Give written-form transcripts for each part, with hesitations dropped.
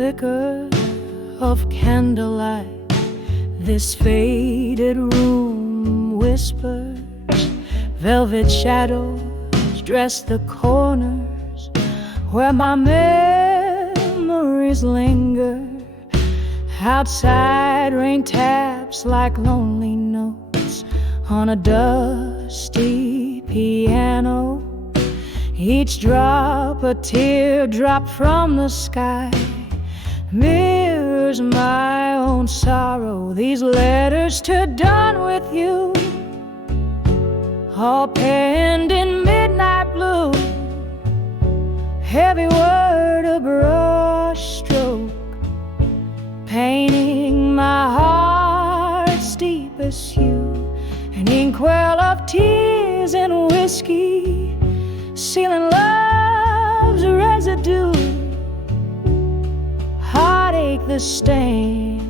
flicker of candlelight, this faded room whispers. Velvet shadows dress the corners where my memories linger. Outside, rain taps like lonely notes on a dusty piano. Each drop a teardrop from the sky mirrors my own sorrow. These letters to done with you, all penned in midnight blue. Heavy word, a brush stroke, painting my heart's deepest hue. An inkwell of tears and whiskey, sealing love's residue. Heartache, the stain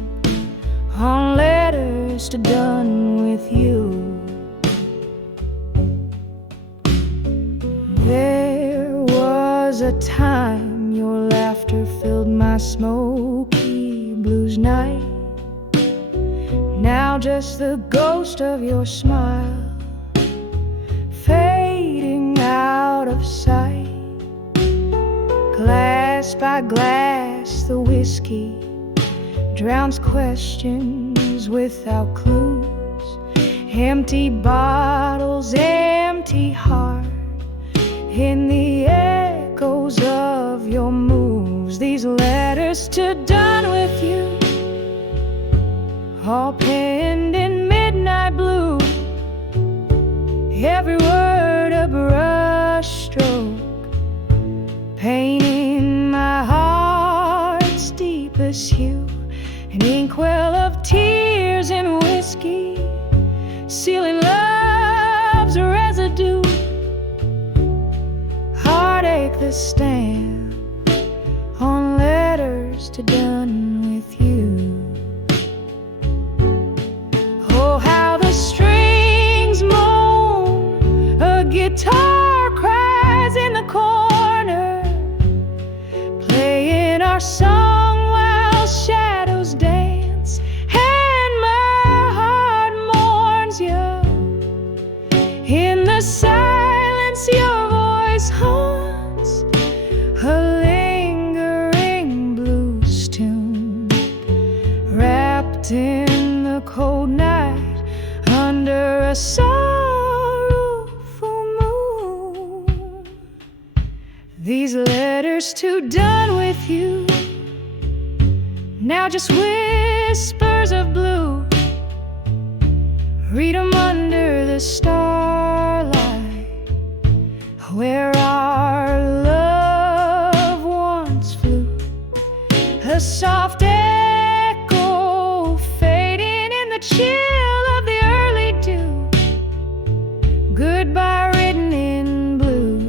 on letters to done with you. There was a time your laughter filled my smoky blues night. Now just the ghost of your smile, fading out of sight. Glass by glass, the whiskey drowns questions without clues. Empty bottles, empty heart, in the echoes of your moves. These letters to done with you, all penned in midnight blue. Every word a brush stroke, painting my heart's deepest hue. An inkwell of tears and whiskey, sealing love's residue. Heartache, the stamp on letters to done with you. Oh, how the strings moan, a guitar cries in the corner, playing our song while shadows dance, and my heart mourns you. In the silence your voice haunts, a lingering blues tune, wrapped in the cold night under a sorrowful moon. These letters to done with you, now just whispers of blue. Read 'em under the starlight, where our love once flew. A soft echo fading in the chill of the early dew. Goodbye written in blue.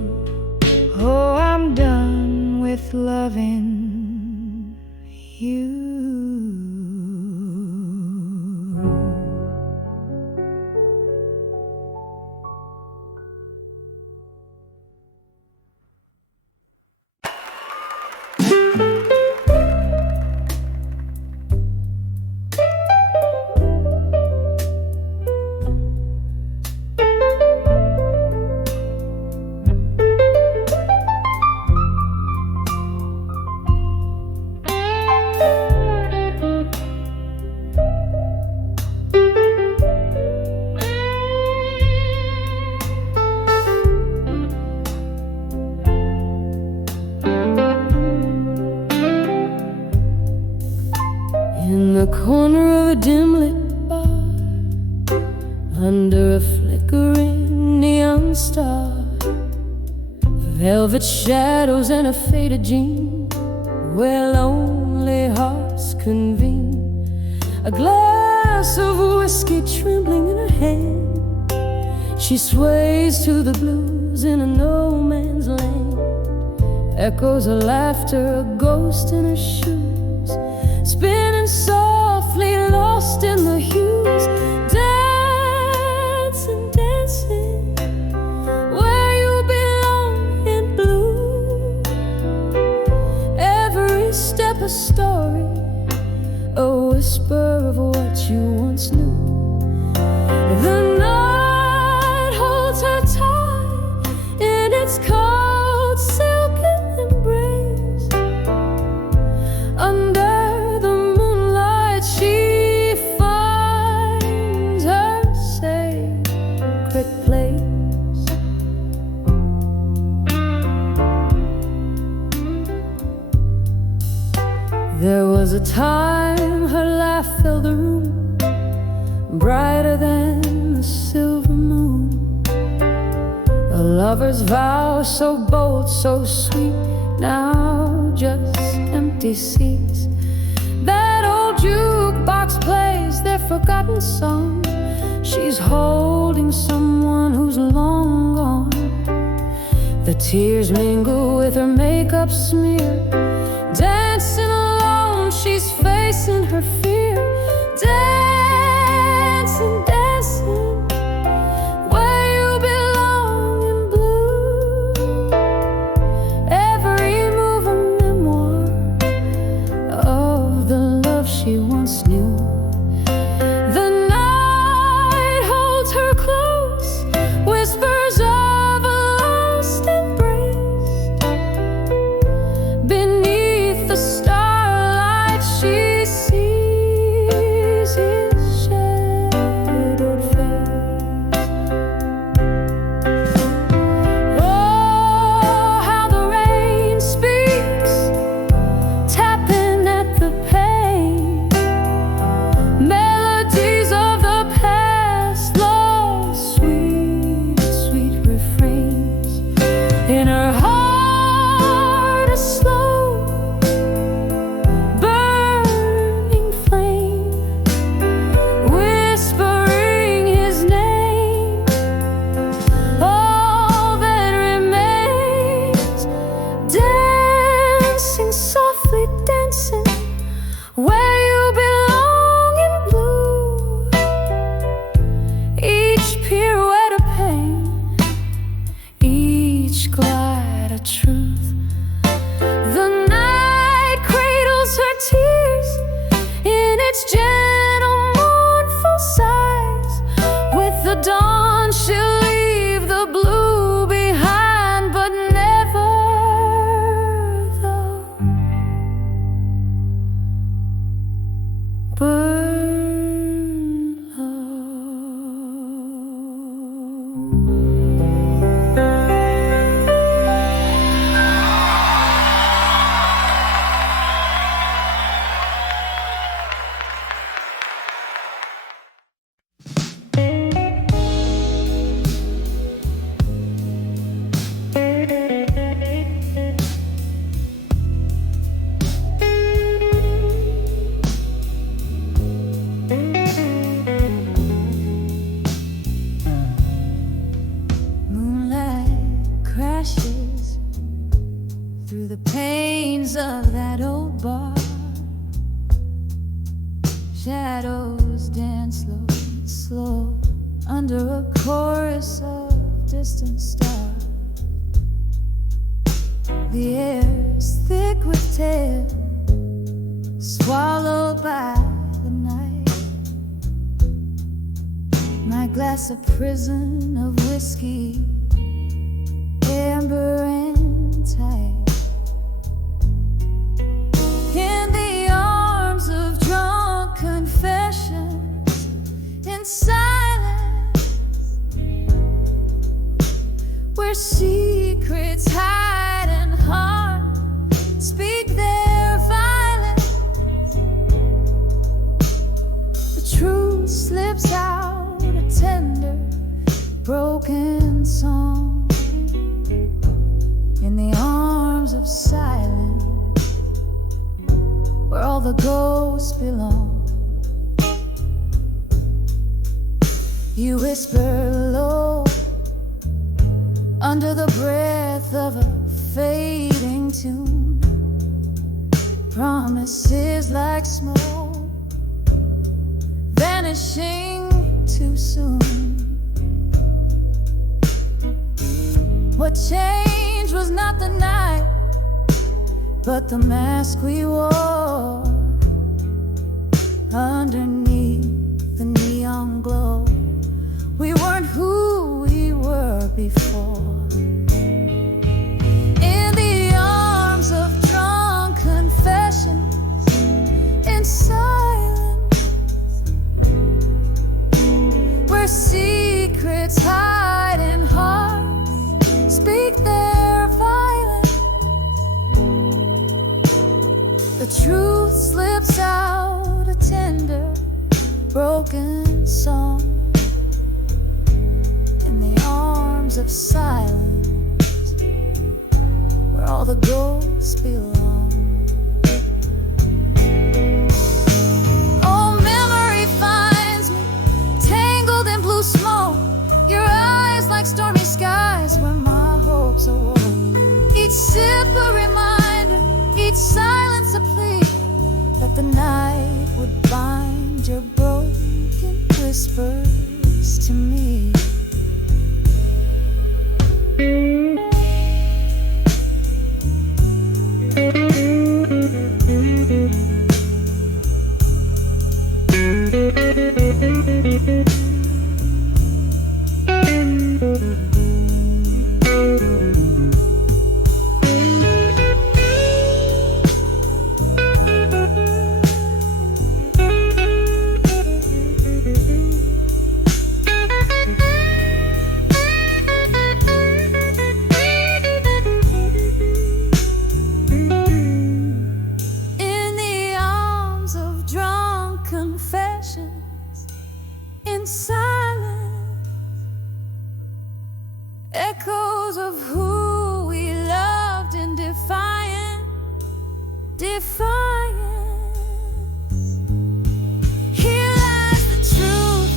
Oh, I'm done with loving you. In the corner of a dim-lit bar, under a flickering neon star, velvet shadows and a faded jean, where lonely hearts convene. A glass of whiskey trembling in her hand, she sways to the blues in a no man's land. Echoes of laughter, a ghost in her shoes, spinning softly, lost in the hues. Dancing, dancing, where you belong in blue. Every step a star. There was a time her laugh filled the room, brighter than the silver moon. A lover's vow so bold, so sweet, now just empty seats. That old jukebox plays their forgotten song. She's holding someone who's long gone. The tears mingle with her makeup smear. Dancing alone, she's facing her fear. Dancing, dancing, where you belong in blue. Every move a memoir of the love she once knew. The night holds her close, whispers of a lost embrace. Beneath the starlight she sees his shadowed face. Oh, how the rain speaks, tapping at the pane. Melodies of the past, lost, sweet, sweet refrains. In her heart a slow burning flame, whispering his name. All that remains, dancing softly, dancing where you belong in blue. Each pirouette a pain, each glide a truth. The night cradles her tears in its gentle, mournful sighs. With the dawn she'll leave the blue behind, but never the burn love. Moonlight crashes through the panes of that old bar. Shadows dance slow, slow under a chorus of distant stars. The air's thick with tales, swallowed by the night. My glass a prison of whiskey, amber and tight. In the arms of drunk confessions, in silence, where secrets hide and hearts speak their violence. The truth slips out, a tender, broken song, in the arms of silence, where all the ghosts belong. You whisper low under the breath of a fading tune. Promises like smoke, vanishing too soon. What changed was not the night, but the mask we wore underneath the neon glow. We weren't who we were before. In the arms of drunk confessions, in silence, where secrets hide and hearts speak their violence. The truth of silence, where all the ghosts belong. Oh, memory finds me tangled in blue smoke, your eyes like stormy skies where my hopes awoke. Each sip a reminder, each silence a plea, that the night would bind your broken whispers to me. In silence, echoes of who we loved in defiance. Here lies the truth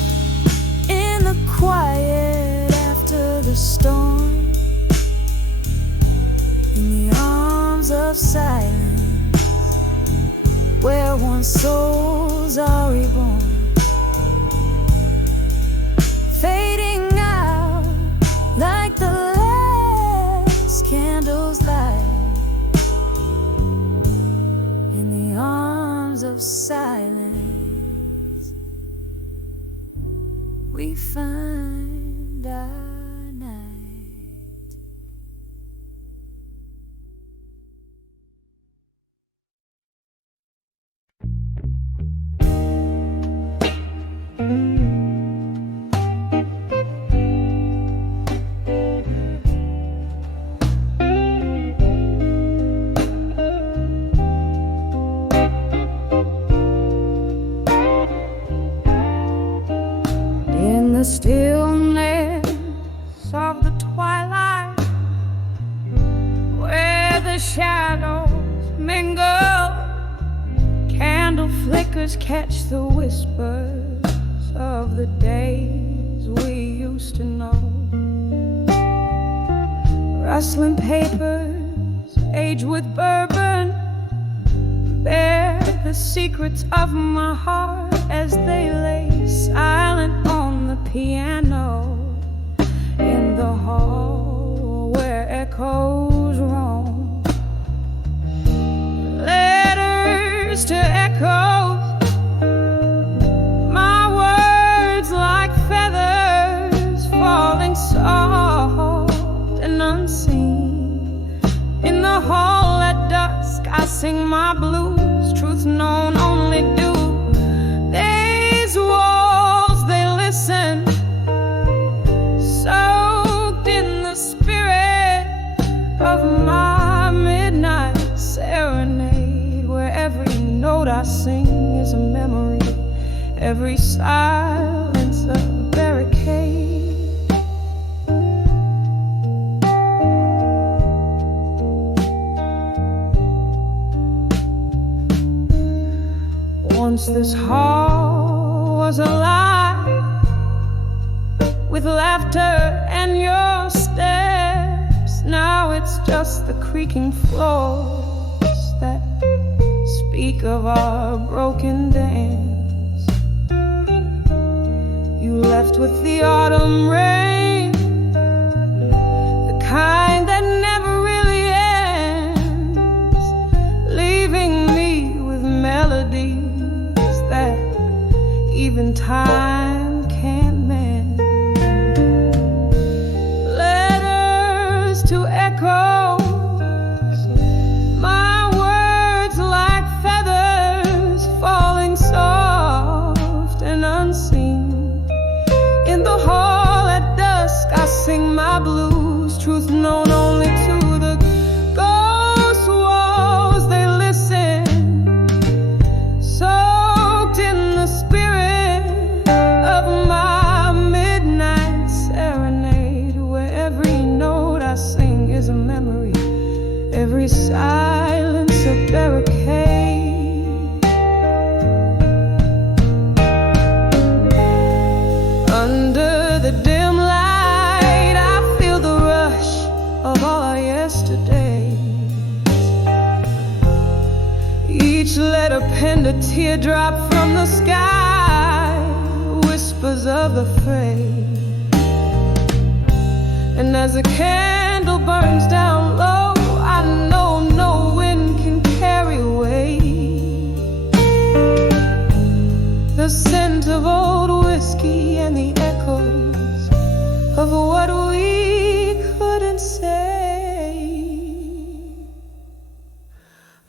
in the quiet after the storm, in the arms of silence, where once souls are reborn. Fading out like the last candle's light, in the arms of silence, we find our night. In the stillness of the twilight, where the shadows mingle, candle flickers catch the whispers of the days we used to know. Rustling papers, aged with bourbon, bear the secrets of my heart as they lay silent on the piano in the hall where echoes roam. Letters to echoes, my words like feathers falling soft and unseen. In the hall at dusk I sing my blues, truth known only do these walls, they listen, soaked in the spirit of my midnight serenade, where every note I sing is a memory, every silence a barricade. Once this hall was alive with laughter and your steps. Now it's just the creaking floors that speak of our broken dance. You left with the autumn rain, the kind that never really ends, leaving me with melodies that even time can't mend. Letters to echoes, my words like feathers falling soft and unseen. In the hall at dusk I sing my blues, truth known only to every silence a barricade. Under the dim light, I feel the rush of all our yesterdays. Each letter penned a teardrop from the sky, whispers of the phrase. And as the candle burns down low, I know no wind can carry away the scent of old whiskey and the echoes of what we couldn't say.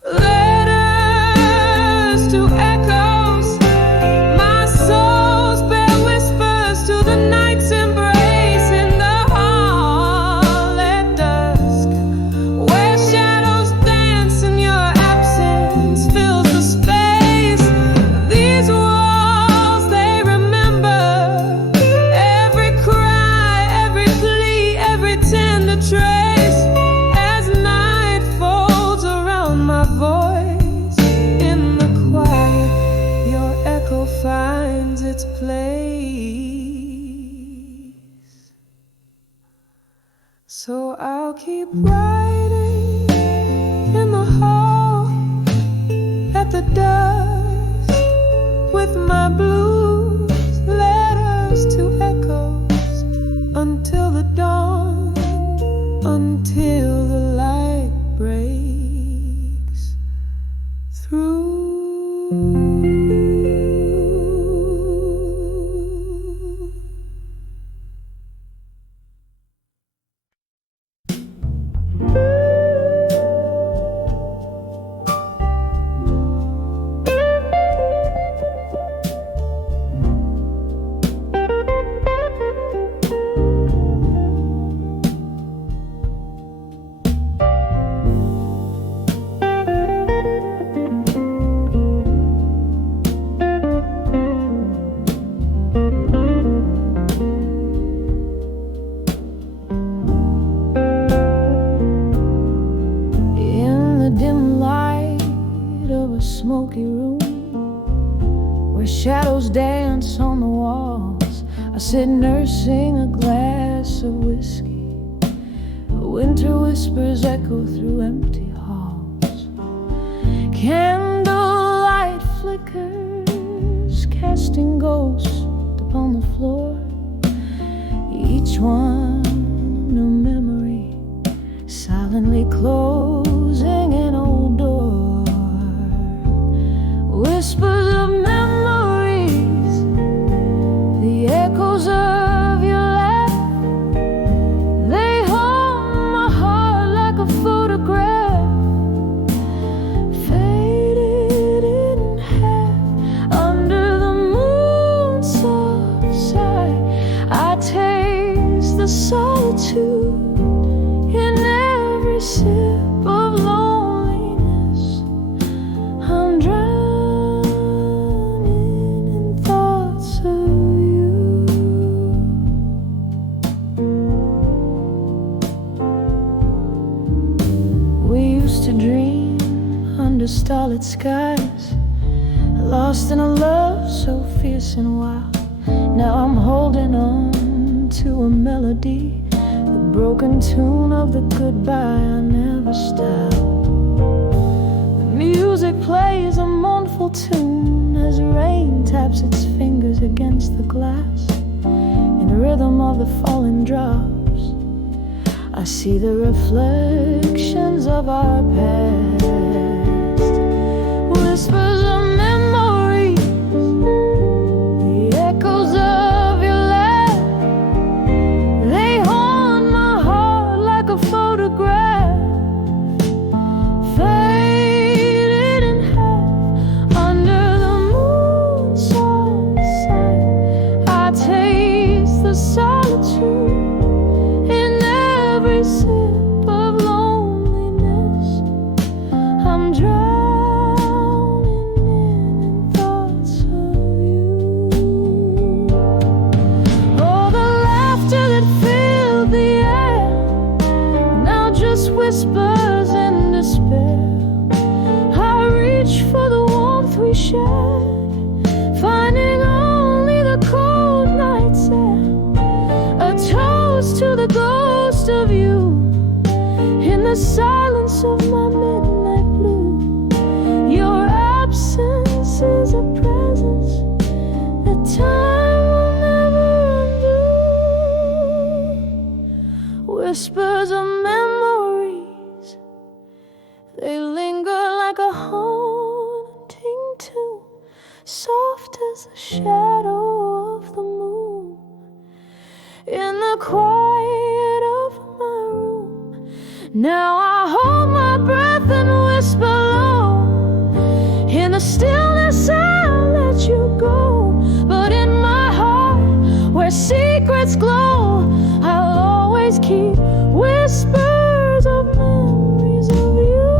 Letters to echoes, my soul's bare whispers to the night's embrace in the hall at dusk, where shadows dance and your absence fills the space. These walls, they remember every cry, every plea, every tender trace. As night folds around my voice in the quiet, your echo finds its place. So I'll keep writing in the hall at the dusk with my blues, letters to echoes until the dawn, until the light breaks through. In the dim light of a smoky room, where shadows dance on the walls, I sit nursing a glass of whiskey. Winter whispers echo through empty halls. Candlelight flickers, casting ghosts upon the floor. Each one a memory, silently closing an old door. Whispers of memories, the echoes of your laugh, they haunt my heart like a photograph, faded in half under the moon's soft side. I taste the solitude in every sip of loneliness. I'm drowning in thoughts of you. We used to dream under starlit skies, lost in a love so fierce and wild. Now I'm holding on to a melody, the broken tune of the goodbye I never styled. The music plays a mournful tune as rain taps its fingers against the glass. In the rhythm of the falling drops, I see the reflections of our past. Whispers of memories, the echoes of your laugh, they haunt my heart like a photograph, faded in half under the moon's soft side. I taste the solitude in every sip of loneliness. the silence of my midnight blue. Your absence is a presence that time will never undo. Whispers of memories, they linger like a haunting tune, soft as the shadow of the moon. In the quiet of my room, now I hold my breath and whisper low. In the stillness I'll let you go, but in my heart, where secrets glow, I'll always keep whispers of memories of you.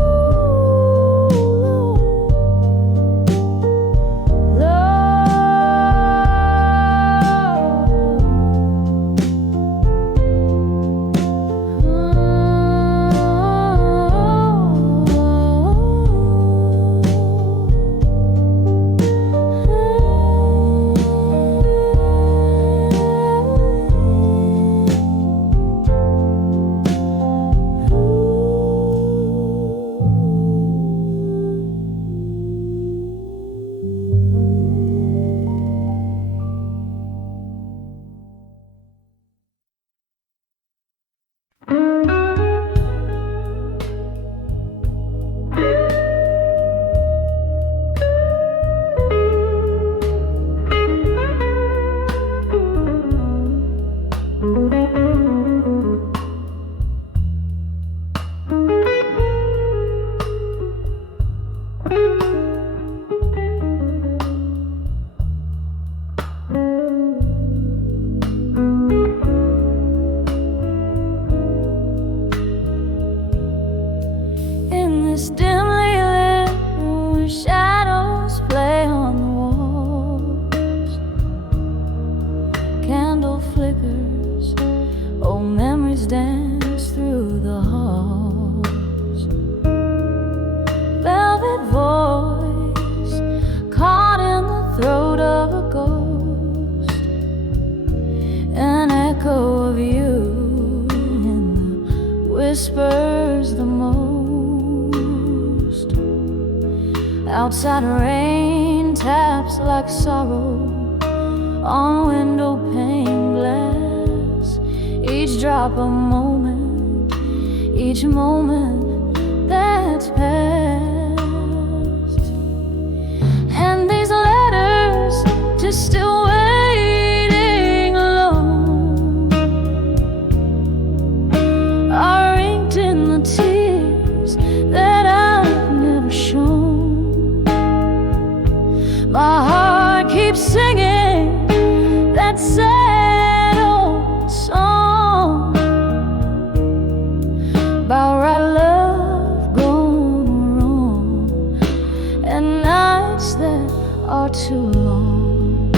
Outside rain taps like sorrow on window pane glass. Each drop a moment, each moment that's past. And these letters just still waiting alone are inked in the tears that I've never shown. My heart keeps singing that sad old song about right love gone wrong and nights that are too long.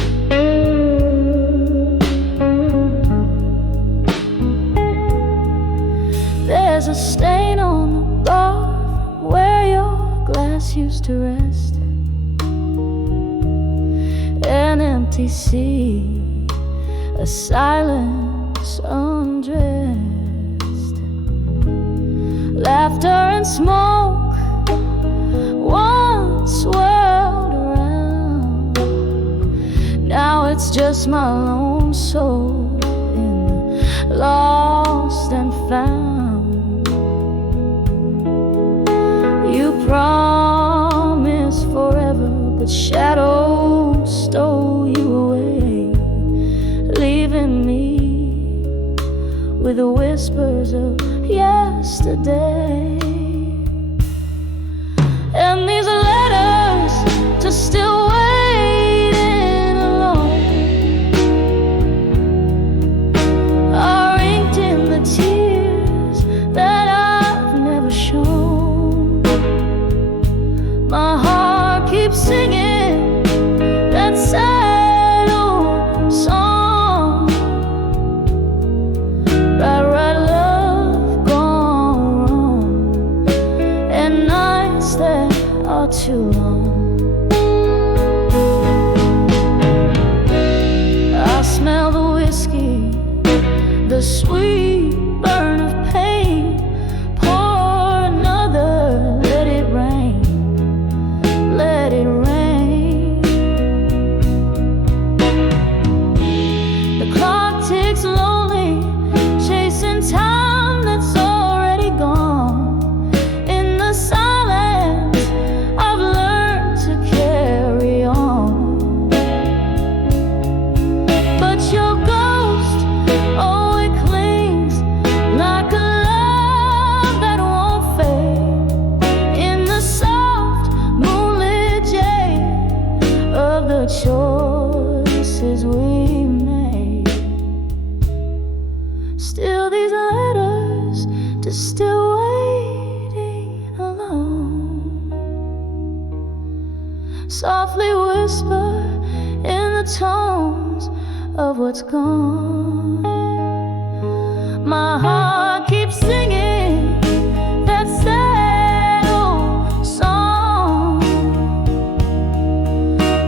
There's a stain on the bar where your glass used to rest. An empty sea, a silence undressed. Laughter and smoke once swirled around. Now it's just my lone soul in the lost and found. You promised forever, but shadows stole you away, leaving me with the whispers of yesterday. And these letters just still waiting alone are inked in the tears that I've never shown. My heart keeps singing that sad old song about right love gone wrong and nights that are too long. I smell the whiskey, the sweet burn of pain pour softly whisper in the tones of what's gone. My heart keeps singing that sad old song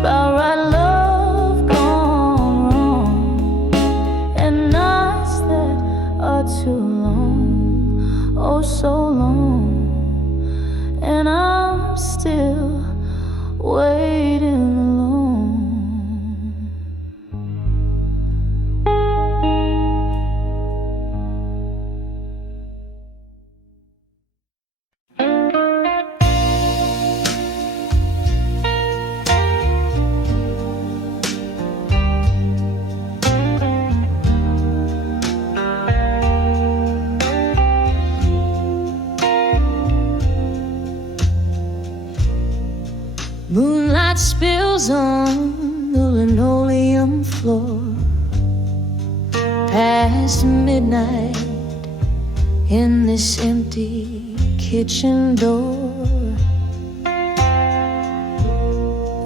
about right love gone wrong, and nights that are too long, oh so long, and I'm still waiting alone. Moonlight spills on the linoleum floor past midnight in this empty kitchen door. A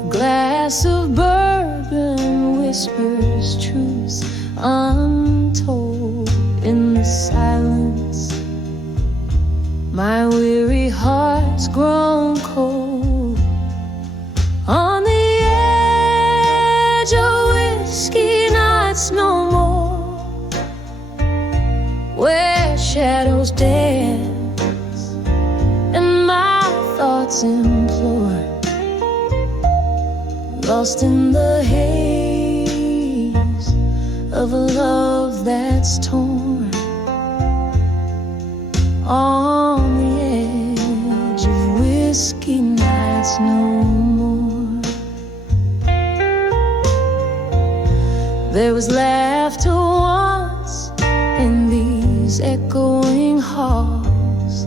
glass of bourbon whispers truths untold in the silence. My weary heart's grown cold on the edge of whiskey nights no more, where shadows dance and my thoughts implore, lost in the haze of a love that's torn, on the edge of whiskey nights no more. There was laughter once in these echoing halls,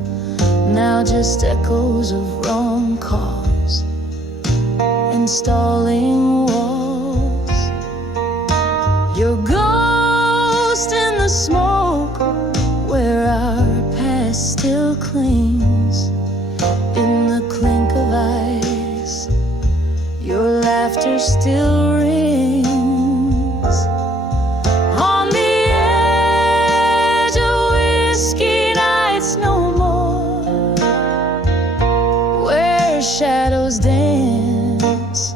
now just echoes of wrong calls and stalling walls. Your ghost in the smoke where our past still clings, in the clink of ice your laughter still rings. Shadows dance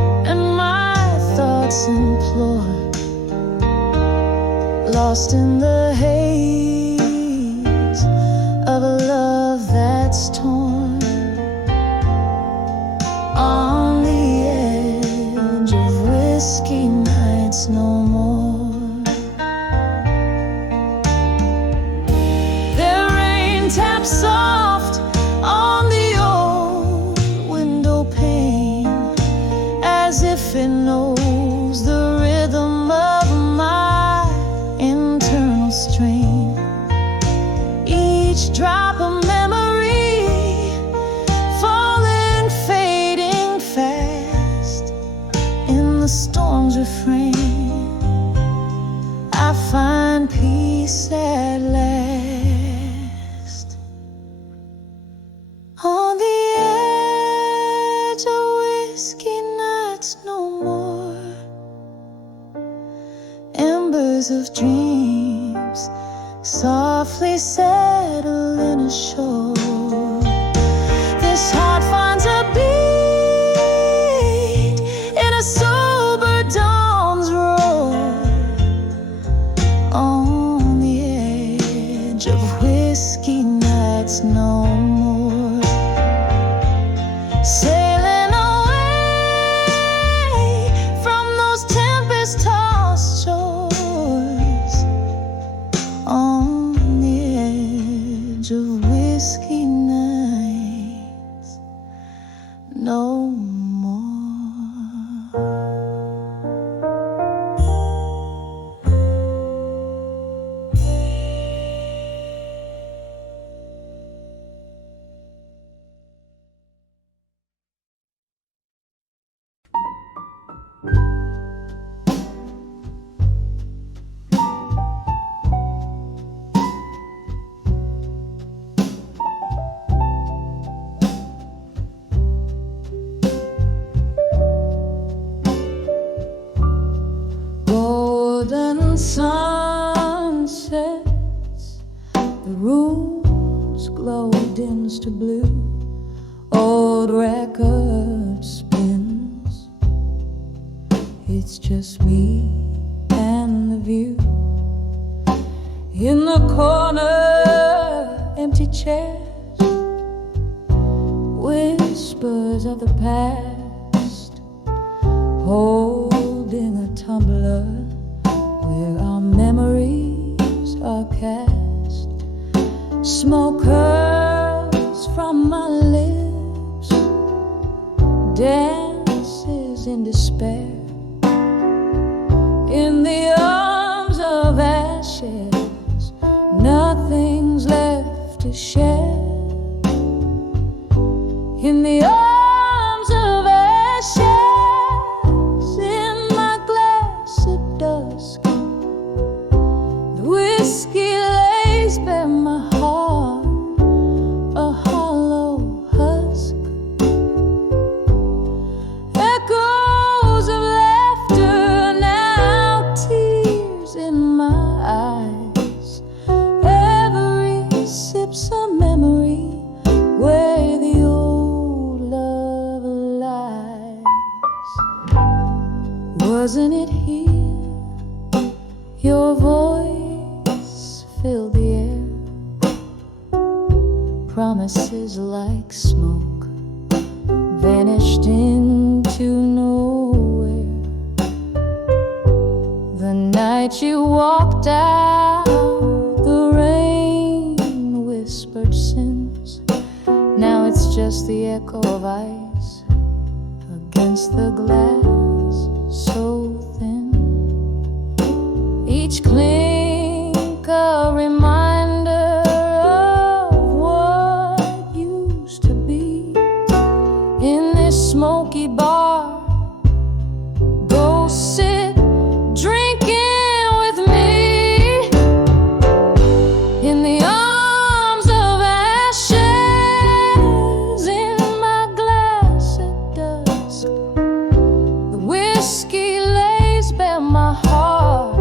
and my thoughts implore, lost in the haze of a love that's torn, on the edge of whiskey nights no more. Their rain taps soft on the as if it knows the rhythm of my internal strain. Each drop of memory falling, fading fast in the storm's refrain. I find peace at last on the edge of whiskey nights no more. Embers of dreams softly settling ashore. This heart finds a beat in a sober dawn's roar, on the edge of whiskey nights no more. Sailing away from those tempest-tossed shores, on the edge of whiskey nights no more. the sun sets, the room's glow dims to blue. Old record spins. It's just me and the view. In the corner, empty chairs, whispers of the past, holding a tumbler where our memories are cast. Smoke curls from my lips, dances in despair. In the arms of ashes, nothing's left to share. In the arms of ashes, in my glass at dusk, the whiskey lays bare my heart, a hollow husk. Echoes of laughter, now tears in my eyes. Every sip's a memory where the old love lies. Wasn't it here your voice filled the air? Promises like smoke vanished into nowhere. The night you walked out, the rain whispered sins. Now it's just the echo of ice against the glass so thin. Each clink a reminder of what used to be. In this smoky bar, go sit drinking with me. In the arms of ashes, in my glass at dusk, the whiskey lays bare my heart,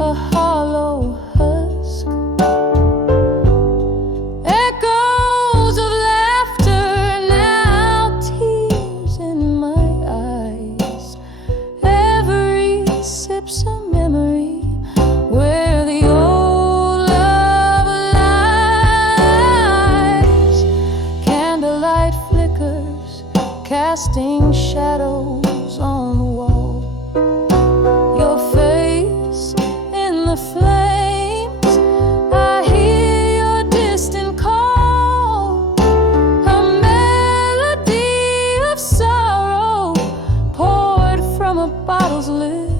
a hollow husk. Echoes of laughter, now tears in my eyes. Every sip's a memory where the old love lies. Candlelight flickers, casting shadows on the wall. Your face in the flames, I hear your distant call. A melody of sorrow poured from a bottle's lid.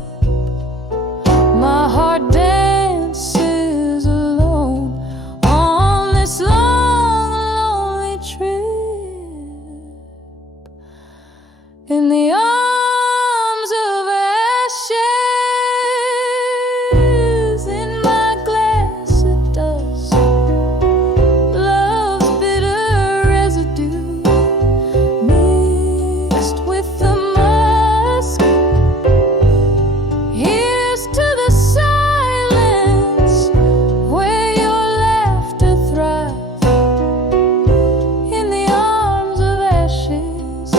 My heart dances alone on this long, lonely trip. In the arms of ashes, in my glass at dusk, love's bitter residue mixed with the musk. Here's to the silence where your laughter thrives. In the arms of ashes,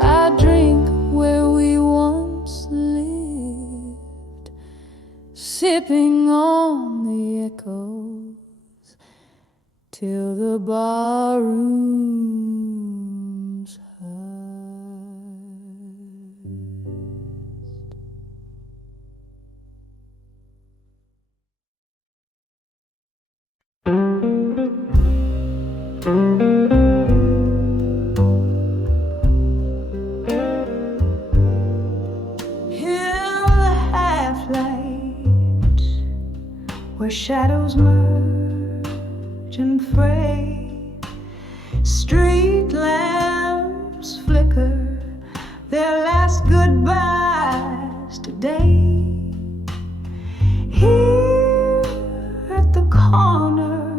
I drink where we once lived, sipping on the echoes till the barroom's hushed. In the half-light, where shadows merge and fray, street lamps flicker their last goodbyes today. Here at the corner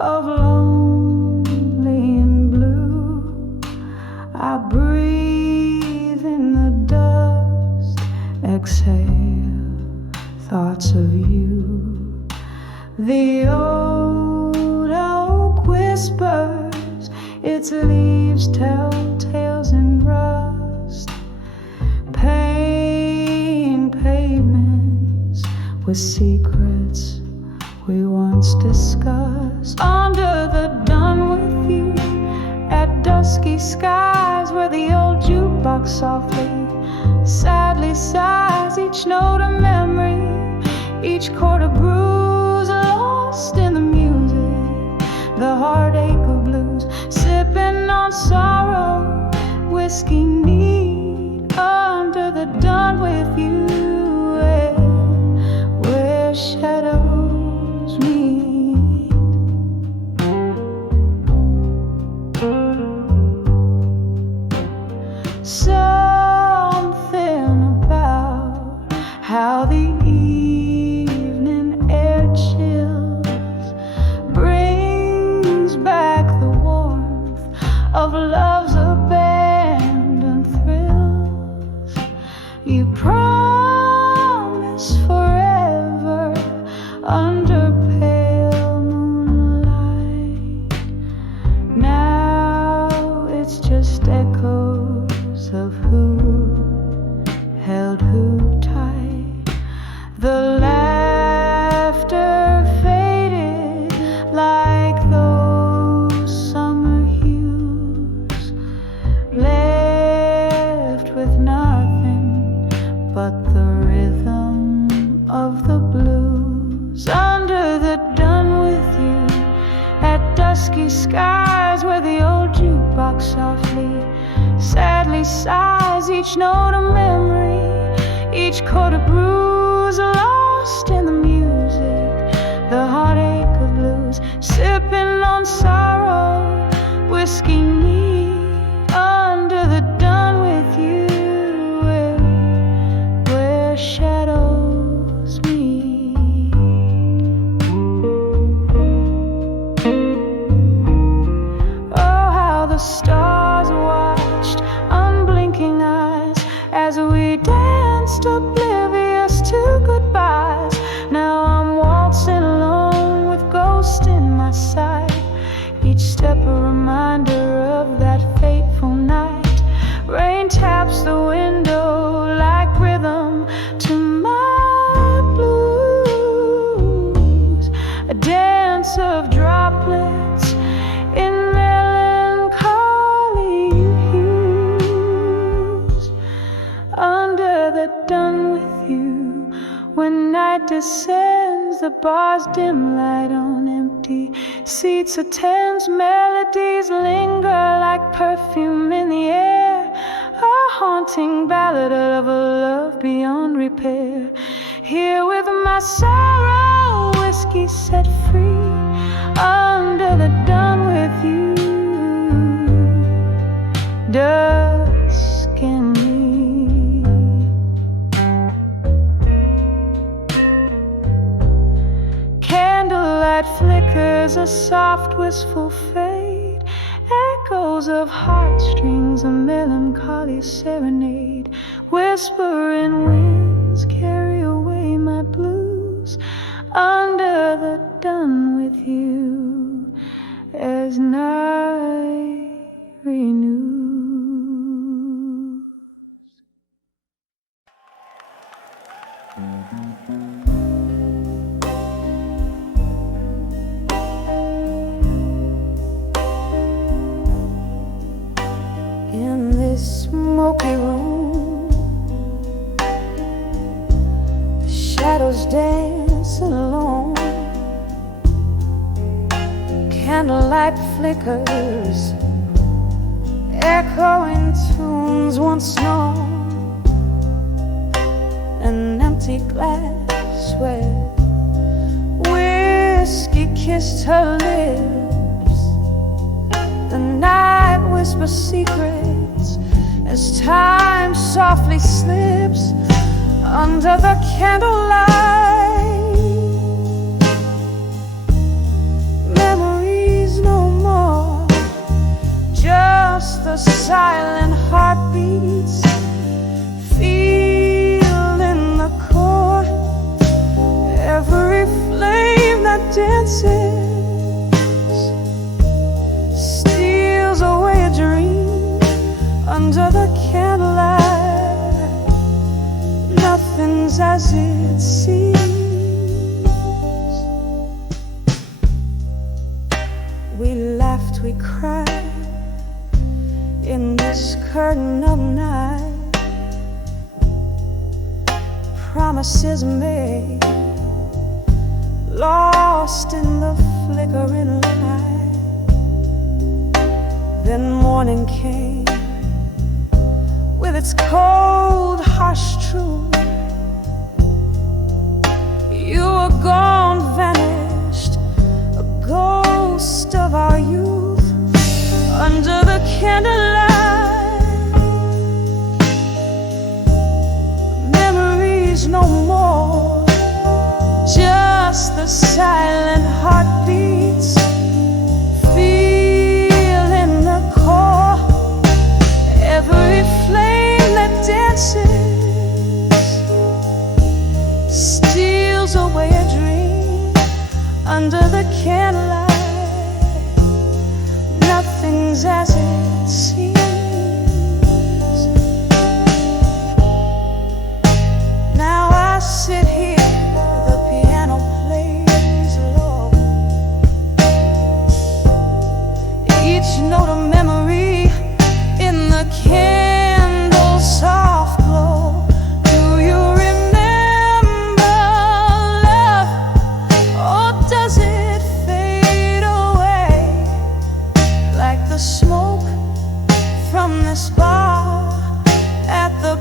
of lonely and blue, I breathe in the dust, exhale thoughts of you. The old oak whispers, its leaves tell tales in rust. Paint pavements with secrets we once discussed. Under the dawn with you, at dusky skies, where the old jukebox softly, sadly sighs. Each note a memory, each chord a bruise, lost in the music, the heartache of blues. Sipping on sorrow, whiskey neat, under the dawn with you, where shadows meet. Something about how the evening air chills brings back the warmth of love's abandoned thrills. You promise forever under pale moonlight. Now it's just echoes of who held who tight. The laughter faded like those summer hues, left with nothing but the rhythm of the blues. Under the dawn with you, at dusky skies, where the old jukebox softly, sadly sighs. Each note a memory, each chord a bruise, lost in the music, the heartache of blues. Sipping on sorrow, whiskey neat, under the dawn with you, where shadows meet. Oh, how the stars watched, unblinking eyes, as we danced oblivious to goodbyes. Now I'm waltzing alone with ghosts in my sight, each step a reminder of that fateful night. Rain taps the window like rhythm to my blues, a dance of droplets in melancholy hues. Under the dawn with you, when night descends, the bar's dim light on empty seats attends. Melodies linger like perfume in the air, a haunting ballad of a love beyond repair. Here with my sorrow, whiskey set free, under the dawn with you, dusk and me. Candlelight flickers, a soft wistful fade, echoes of heartstrings, a melancholy serenade. Whispering winds carry away my blues, under the dawn with you, as night renews. In this smoky room, the shadows dance alone. Candlelight flickers, echoing tunes once known. An empty glass where whiskey kissed her lips. The night whispers secrets as time softly slips under the candlelight. Memories no more, just the silent heartbeats, feeling the core that dances, steals away a dream under the candlelight. Nothing's as it seems. We laughed, we cried in this curtain of night. Promises made, lost in the flickering light. Then morning came with its cold, harsh truth. You were gone, vanished, a ghost of our youth. Under the candlelight, no more, just the silent heartbeats, feeling the core. Every flame that dances steals away a dream under the candlelight. Nothing's as it seems. Now I sit here, the piano plays low. Each note a memory in the candle's soft glow. Do you remember love, or does it fade away like the smoke from this bar at the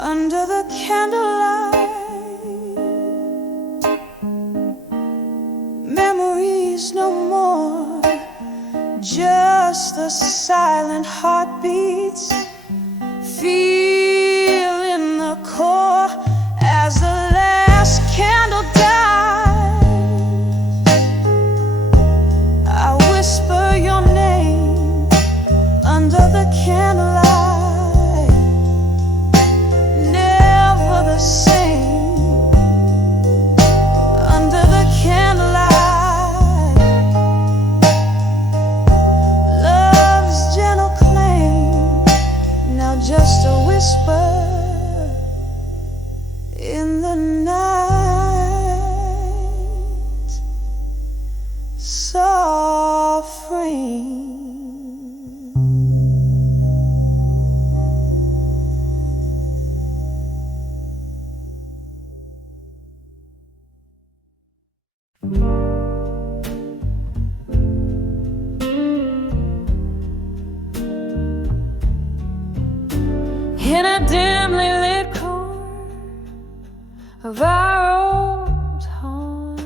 under the candlelight? Memories no more, just the silent heartbeats, feeling the core as the last candle dies. I whisper your name under the candlelight. Same under the candlelight. Love's gentle claim, now just a whisper in the night. Soft rain. In a dimly lit corner of our old haunt,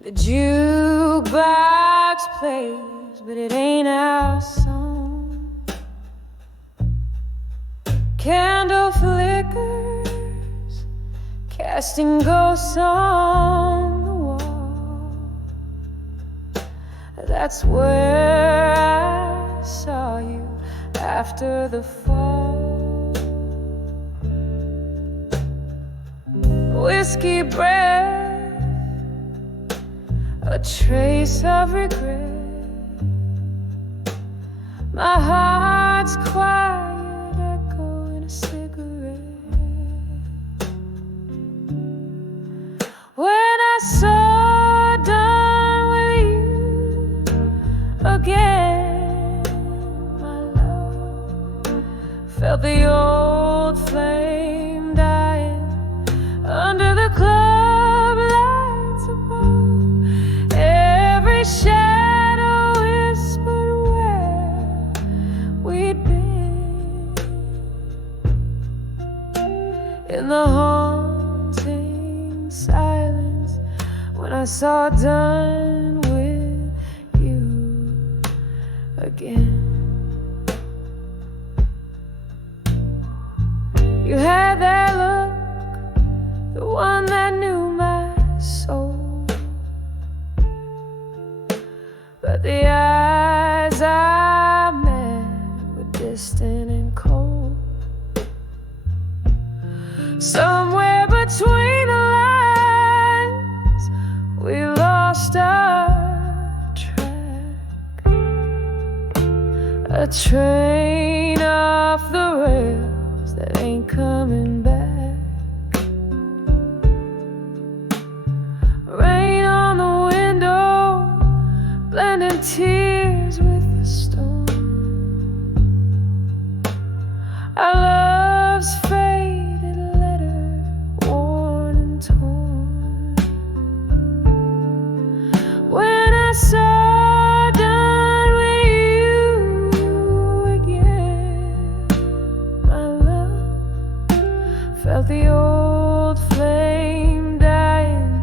the jukebox plays, but it ain't our song. Candle flickers, casting ghosts on the wall. That's where I saw you after the fall. Whiskey breath, a trace of regret. My heart's quiet echo in a cigarette. When I saw done with you again, my love, felt the old flame dying under the club lights above. Every shadow whispered where we'd been in the haunting silence when I saw done with you again. You had that look, the one that knew my soul, but the eyes I met were distant and cold. Somewhere between the lines, we lost our track. A train off the rails that ain't coming back. Rain on the window, blending tears with the storm. Our love's faded letter, worn and torn. When I saw done with you again, my love felt the old flame dying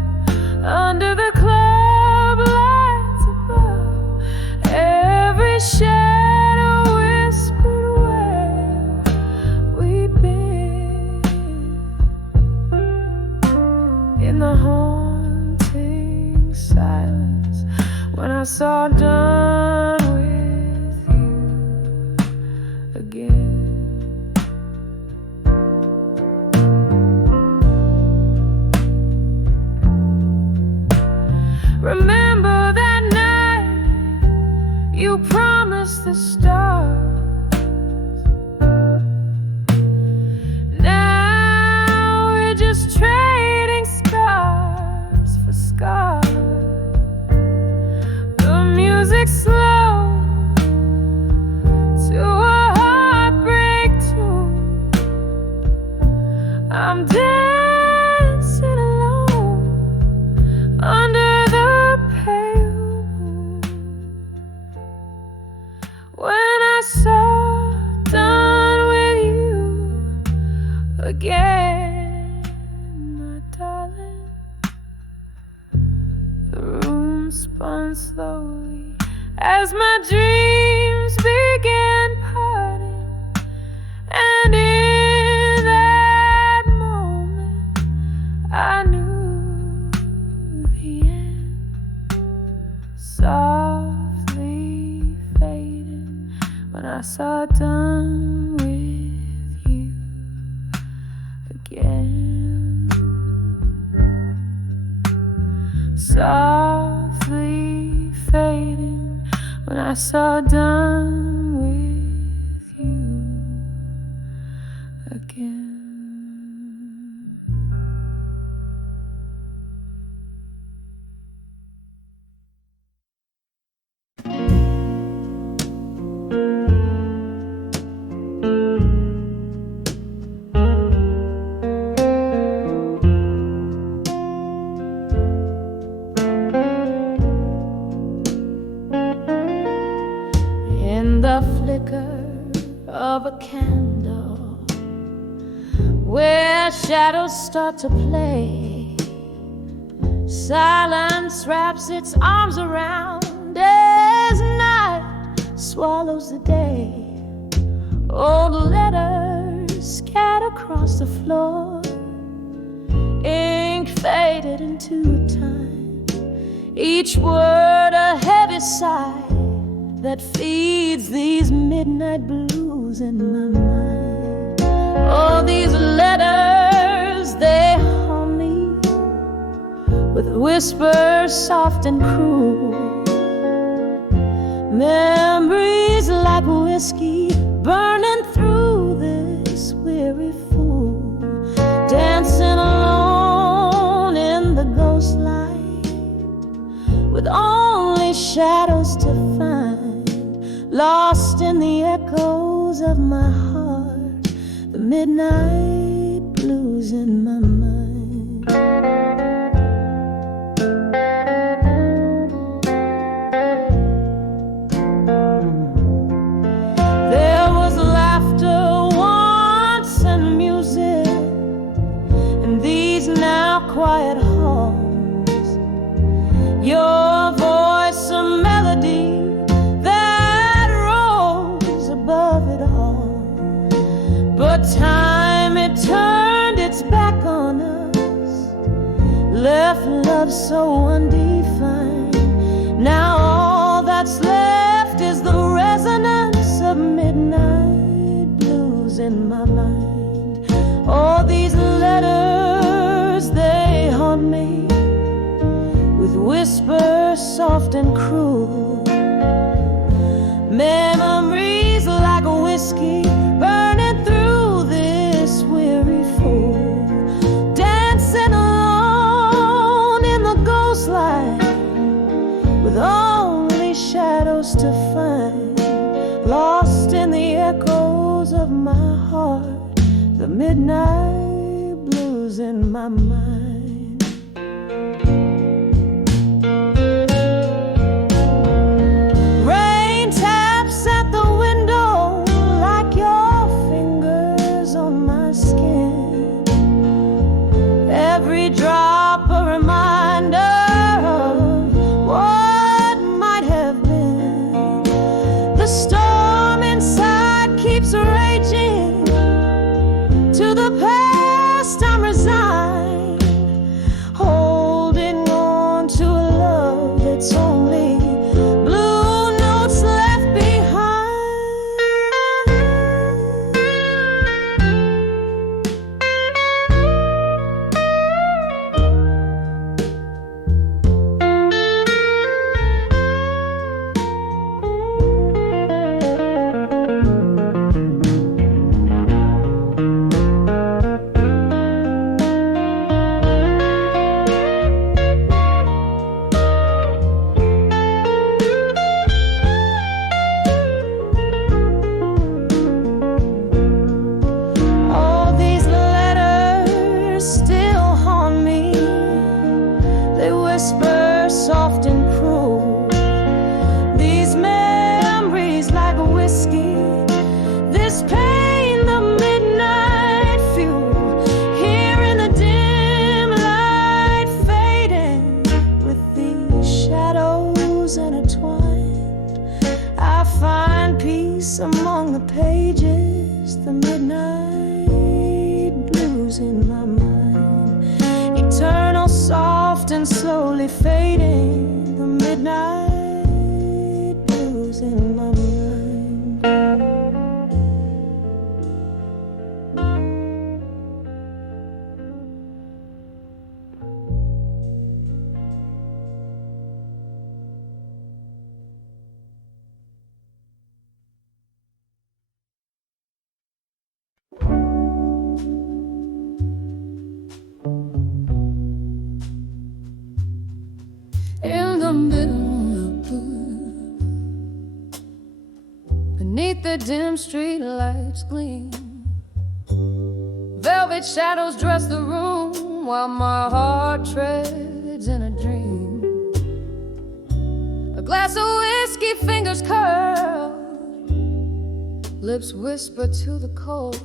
under the club lights above. Every shadow whispered where we'd been. In the haunting silence, when I saw done with you again. Remember that night you promised the stars. Now we're just trading scars for scars. The music's slow to a heartbreak tune. I'm dancing alone under the pale moon. When I saw done with you again, my darling, the room spun slowly as my dreams began parting. And in that moment I knew the end. Softly fading when I saw done with you again. Softly fading when I saw done with you again. In the flicker of a candle, where shadows start to play, silence wraps its arms around as night swallows the day. Old letters scattered across the floor, ink faded into time, each word a heavy sigh that feeds these midnight blues in my mind. Oh, these letters, they haunt me with whispers soft and cruel, memories like whiskey burning through this weary fool, dancing alone in the ghost light with only shadows to find, lost in the echoes of my heart, the midnight blues in my mind. There was laughter once and music in these now quiet halls, your voice a melody above it all. But time, it turned its back on us, left love so undefined. Now all that's left is the resonance of midnight blues in my mind. All these letters soft and cruel. Memories like a whiskey burning through this weary fool, dancing alone in the ghost light with only shadows to find, lost in the echoes of my heart, the midnight blues in my mind. Rain taps at the window like your fingers on my skin, every drop a reminder of what might have been. The storm inside keeps raging, to the past I'm resigned, holding on to a love that's only blue notes left behind. All these letters still haunt me, they whisper soft and cruel. These memories like a whiskey, this pain the midnight fuel, here in the dim light fading with these shadows intertwined. I find peace among the pages, the midnight blues in my mind, eternal, soft and slowly fading, the midnight blues in my mind. In the middle of blue, beneath the dim street lights gleam, velvet shadows dress the room while my heart treads in a dream. A glass of whiskey, fingers curl, lips whisper to the cold,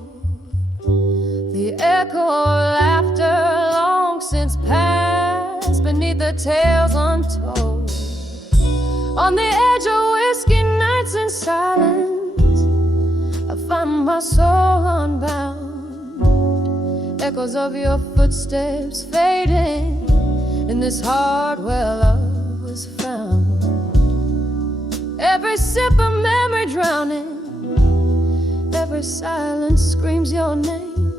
the echo of laughter long since passed beneath the tales untold. On the edge of whiskey nights in silence, I find my soul unbound, echoes of your footsteps fading in this heart where love was found. Every sip of memory drowning, every silence screams your name.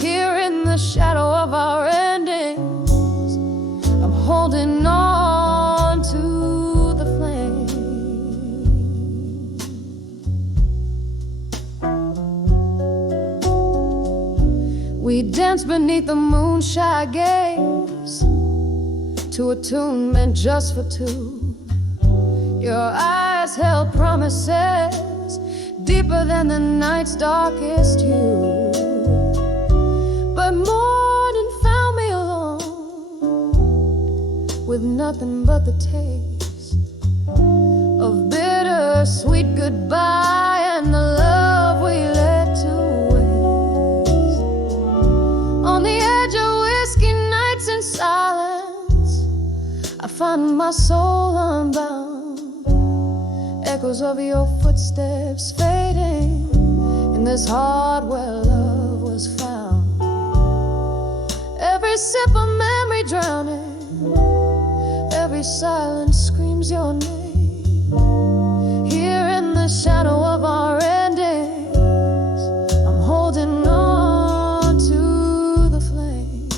Here in the shadow of our endings, I'm holding on to the flame. We dance beneath the moon-shy gaze to a tune meant just for two. Your eyes held promises deeper than the night's darkest hue. But morning found me alone with nothing but the taste of bitter-sweet goodbye and the love we let to waste. On the edge of whiskey nights in silence, I find my soul unbound, echoes of your footsteps fading in this heart where love was found. Every sip of memory drowning, every silence screams your name. Here in the shadow of our endings, I'm holding on to the flame.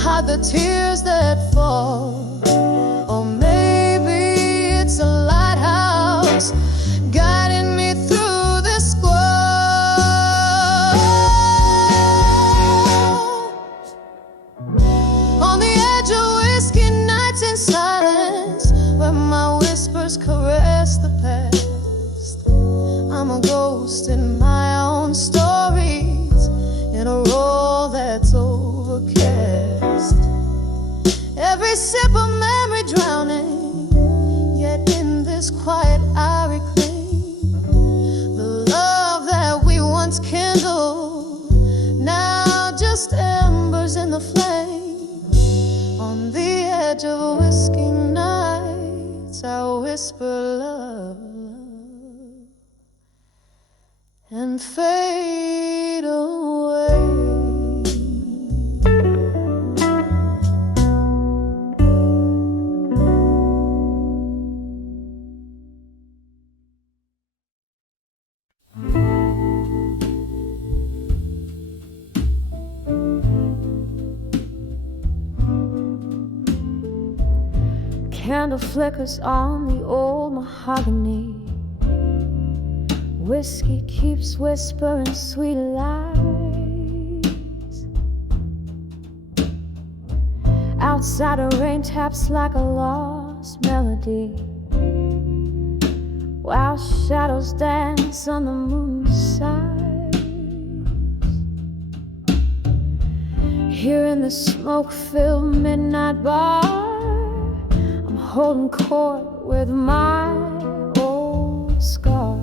hide the tears that fall. Or maybe it's a lighthouse guiding me through this squall. On the edge of whiskey nights in silence, where my whispers caress the past, I'm a ghost in my own stories, in a role that's overcast. Every sip of memory drowning, yet in this quiet I reclaim the love that we once kindled, now just embers in the flame. On the edge of whiskey nights I whisper love and fade away. Candle flickers on the old mahogany. Whiskey keeps whispering sweet lies. Outside a rain taps like a lost melody, while shadows dance on the moon's side. Here in the smoke-filled midnight bar, I'm holding court with my old scar.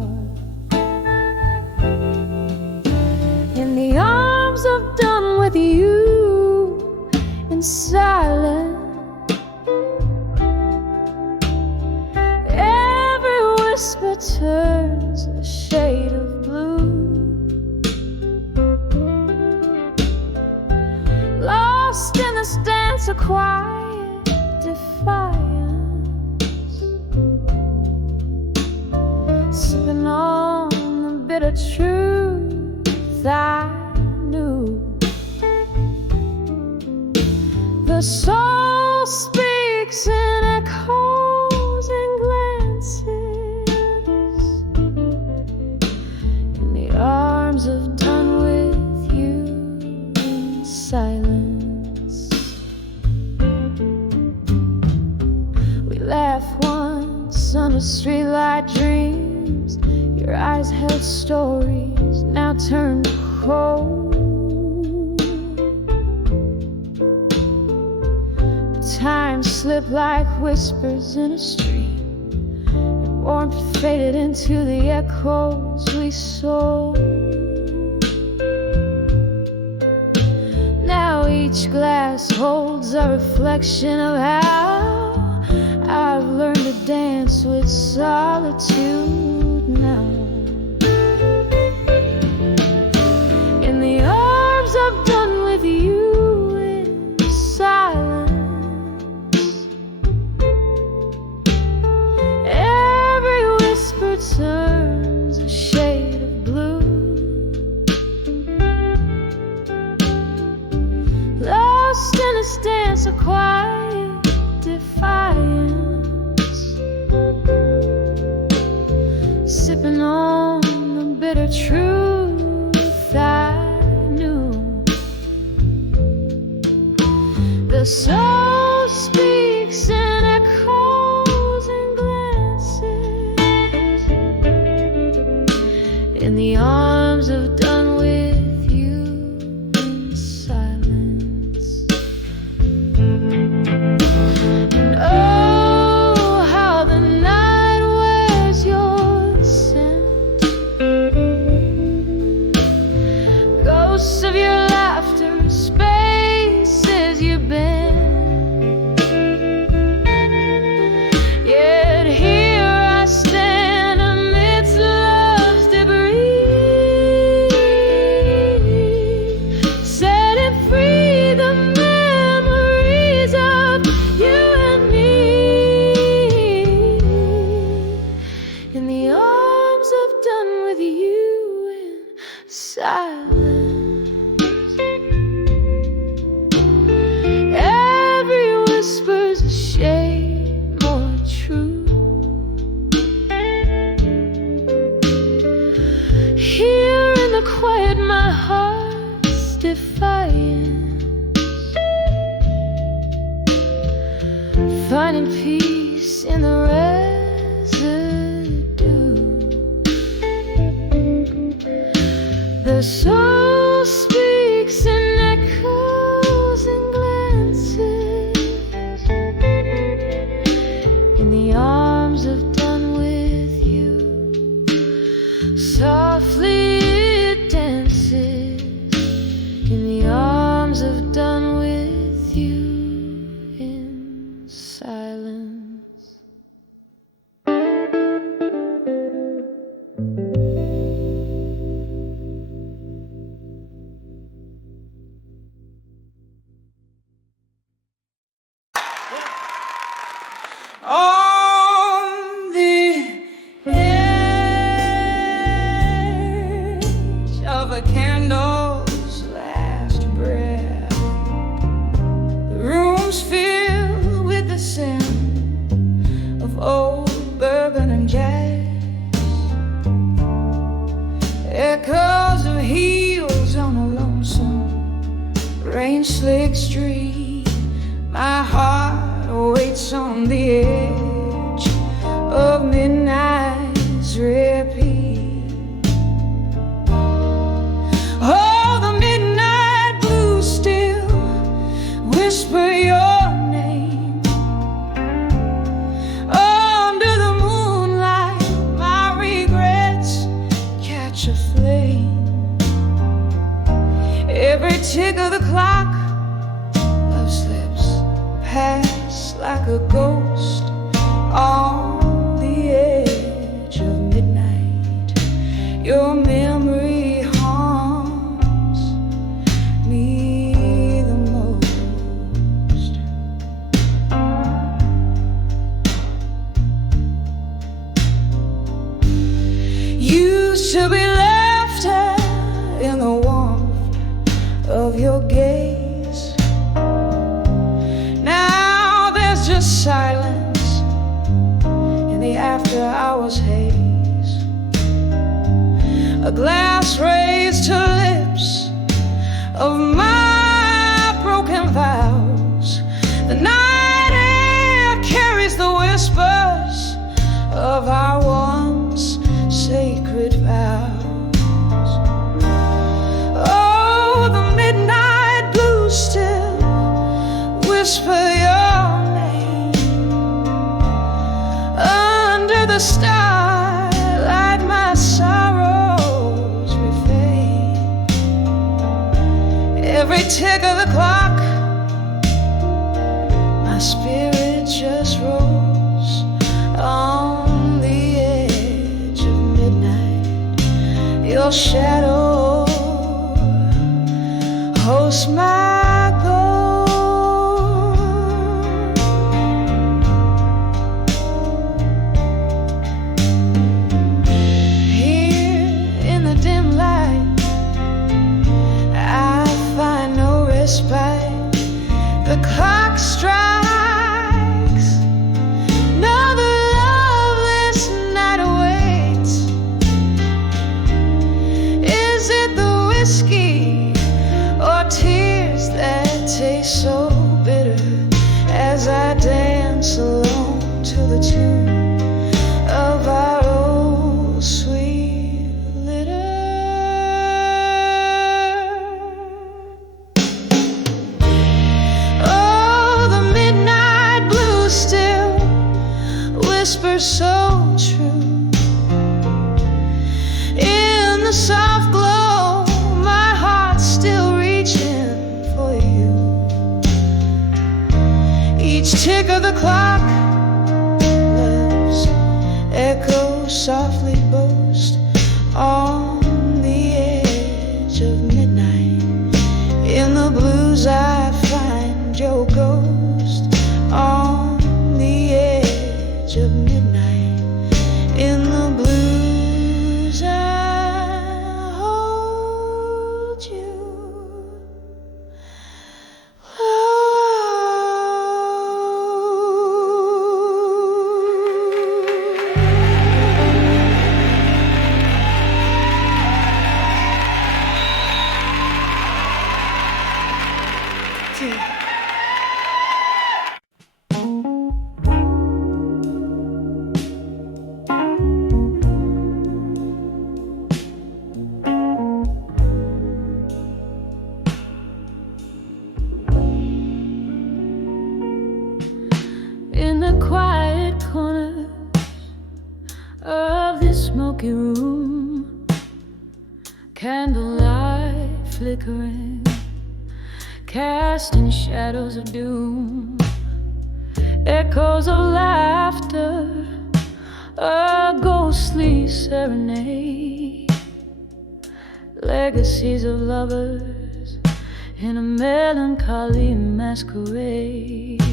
In the arms of done with you, in silence, every whisper turns a shade of blue. Lost in this dance of quiet defiance, sipping on the bitter truth I knew. The soul speaks in echoes and glances, in the arms of done with you in silence. We laughed once under streetlight dreams. Your eyes held stories now turned cold. Time slipped like whispers in a stream, and warmth faded into the echoes we sold. Now each glass holds a reflection of how I've learned to dance with solitude now. In the arms I've done with you in silence, turns a shade of blue. Lost in this dance of quiet defiance, sipping on the bitter truth I knew. The soul speaks in echoes and glances, in the arms of done with you in silence. And oh, how the night wears your scent, ghosts of your laughter, spaces you've been. Yet here I stand amidst love's debris, setting free the memories of you and me, in the arms of done with you in silence. quiet my heart's defiance, finding peace in the residue. The soul speaks in echoes and glances, in the arms of done with you. Softly it dances, in the arms of done with you, in silence. On the edge of a candle's last breath, the room's filled with the scent of old bourbon and jazz, echoes of heels on a lonesome rain-slick street. My heart waits on the edge of midnight's repeat. Oh, the midnight blues still whisper your name. Under the moonlight, my regrets catch a flame. Every tick of the clock, love slips past like a ghost on the edge of midnight. Your memory haunts me the most. Used to be laughter in the warmth of your gaze. Now there's just silence in the after-hours haze. A glass raised to lips of my broken vows. The night air carries the whispers of our once sacred vows. Oh, the midnight blues still whisper your name. Under the starlight, my sorrows refade. Every tick of the clock, my spirit just rolls on the edge of midnight. Your shadow hosts my goal. Here in the dim light, I find no respite. The clock strikes, another loveless night awaits. Is it the whiskey or tears that taste so bitter as I dance alone to the tune of our old sweet litter? Oh, the midnight blues still whisper so true. In the soft glow, my heart's still reaching for you. Each tick of the clock lives, echoes softly boast on the edge of midnight. In the blues I find your ghost on the edge of midnight. In the blues I hold you. Oh. Candlelight flickering, casting shadows of doom, echoes of laughter, a ghostly serenade, legacies of lovers in a melancholy masquerade.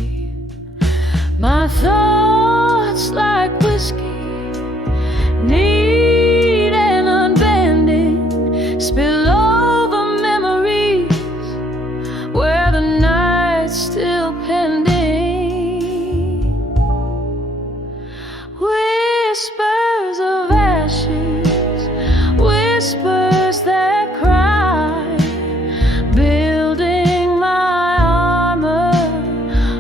My thoughts like whiskey, neat and unbending, spill over memories where the night's still pending. Whispers of ashes, whispers that cry, building my armor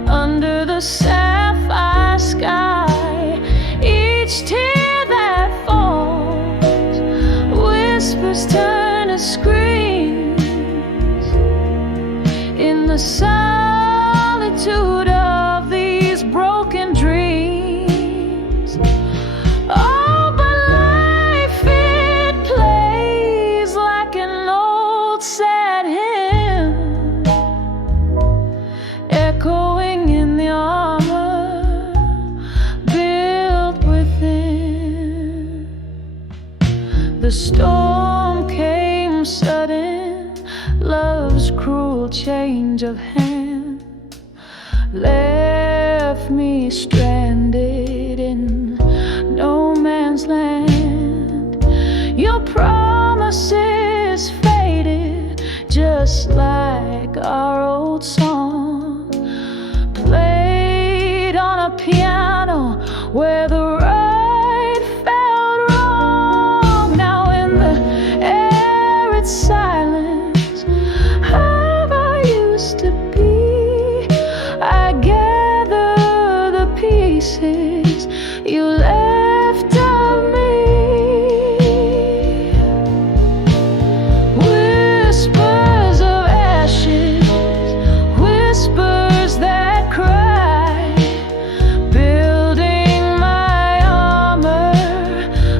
under the sapphire sky. Each tear that falls, whispers turn to screams in the solitude of these broken dreams. Oh, but life, it plays like an old sad hymn, echoing in the armor built within. The storm came sudden, love's cruel change of hand left me stranded in no man's land. Your promises faded just like our old song, played on a piano where the right felt wrong. Now in the arid silence of I used to be, I gather the pieces you left of me. Whispers of ashes, whispers that cry, building my armor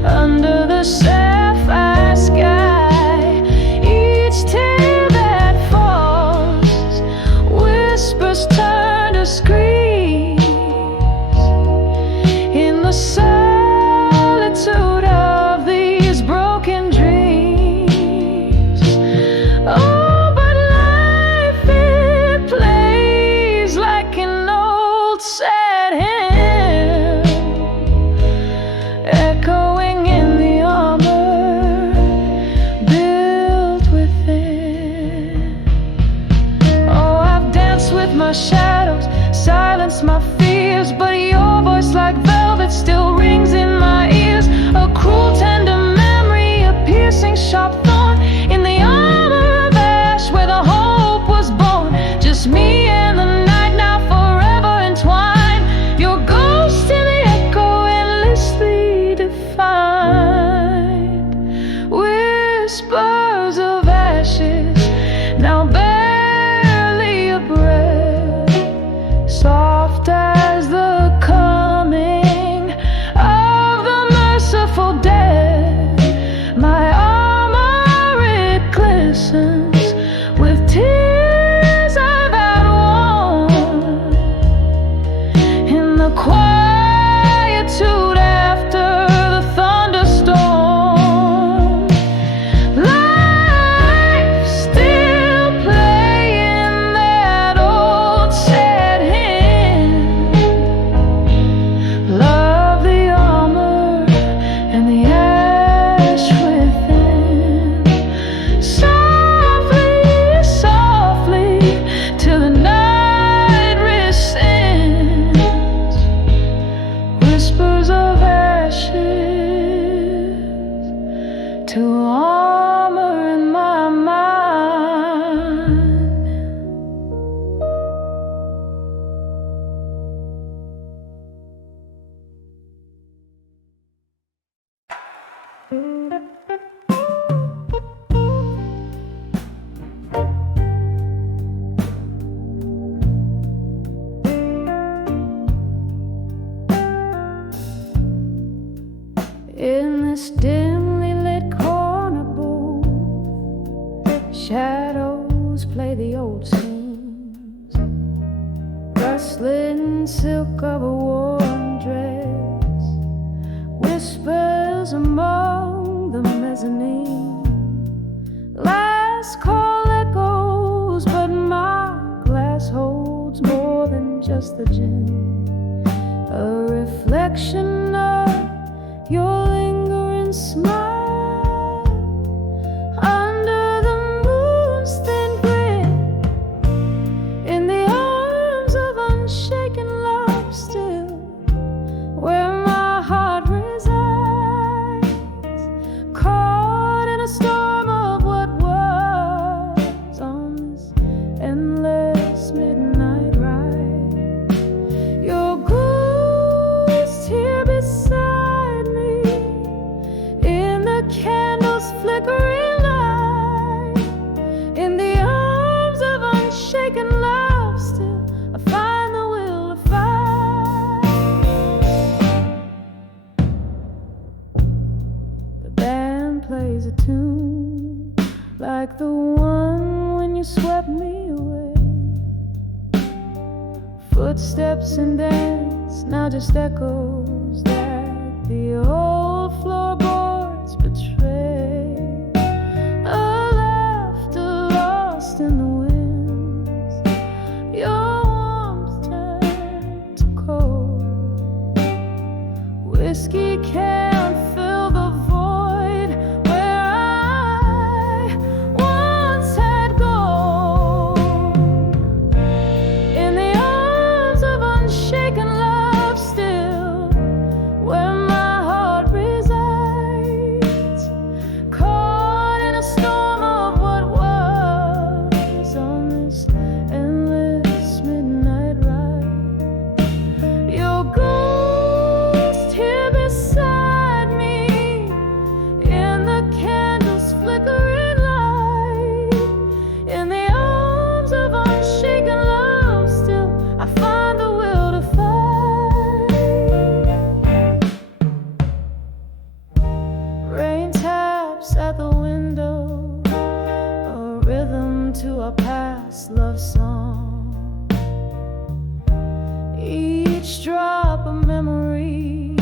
under the sapphire sky. Each tear that falls, whispers turn to screams in the solitude of these broken dreams. Oh, but life, it plays like an old sad hymn, echoing in the armor built within. Oh, I've danced with my shadows, silenced my fears, but your voice like velvet still rings in my ears. A cruel tender memory, a piercing sharp thorn in the armor of ash where the hope was born. Just me and the night now forever entwined. Your ghost in the echo endlessly defined. Whispers of ashes, now barely a breath, soft as the coming of the merciful dead. My armor, it glistens with tears I've outworn in the quietude after the thunderstorm. Life still playing that old sad hymn. Love the armor and the ash within. Softly, softly, till the night rescinds. Whispers of ashes to armor in my mind. In this dimly lit corner booth, silk of a worn dress, whispers among the mezzanine. Last call echoes, but my glass holds more than just the gin. A reflection of your lingering smile under the moon's thin grin, in the arms of unshaken love still, where my heart resides, caught in a storm of what was on this endless midnight ride. Your ghost here beside me, in the candle's flickering light, in the arms of unshaken love still, I find the will to fight. The band plays a tune like the one when you swept me away. Footsteps and dance, now just echoes that the old floorboards betray. A laughter lost in the winds, your warmth turned to cold. Whiskey can't fill the void where I once had gold. In the arms of unshaken love still, where my heart resides, caught in a storm of what was on this endless midnight ride. Your ghost here beside me, in the candle's flickering light, in the arms of unshaken love still, I find the will to fight. Rain taps at the window, a rhythm to a past love song. Each drop a memory,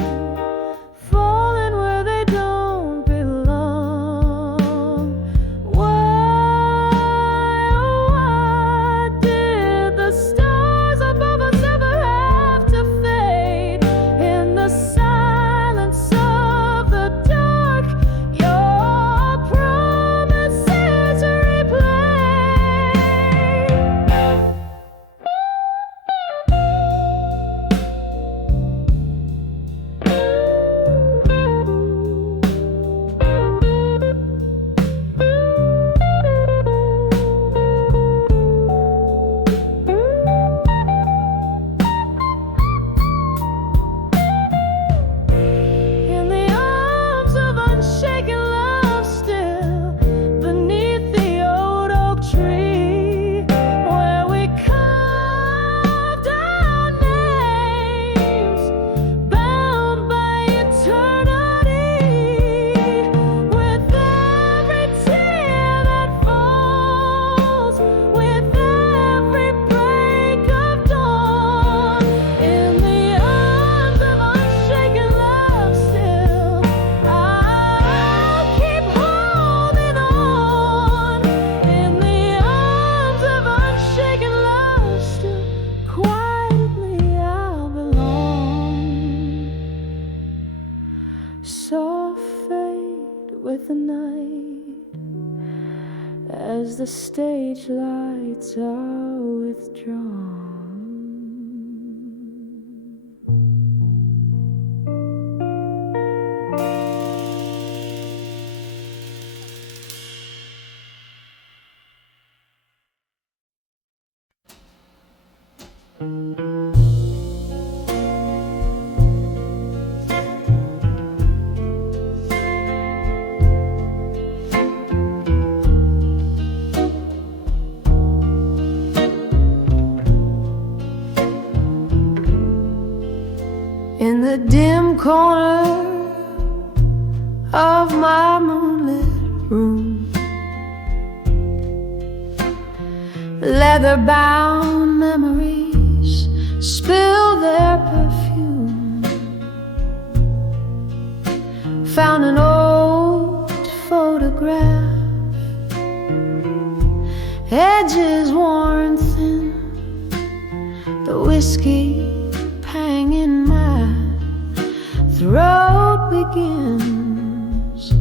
falling where they don't belong. Why, oh, why did the stars above us ever have to fade? In the silence of the dark, your promises replay. In the arms of unshaken love still, beneath the old oak tree, where we carved our names, bound by eternity, with every tear that falls, with every break of dawn. In the arms of unshaken love still, I'll keep holding on. In the arms of unshaken love still, quietly I'll belong. Soft fade with the night, as the stage lights are withdrawn. In the dim corner of my moonlit room, leather-bound memories spill their photograph, edges worn thin, the whiskey pang in my throat begins.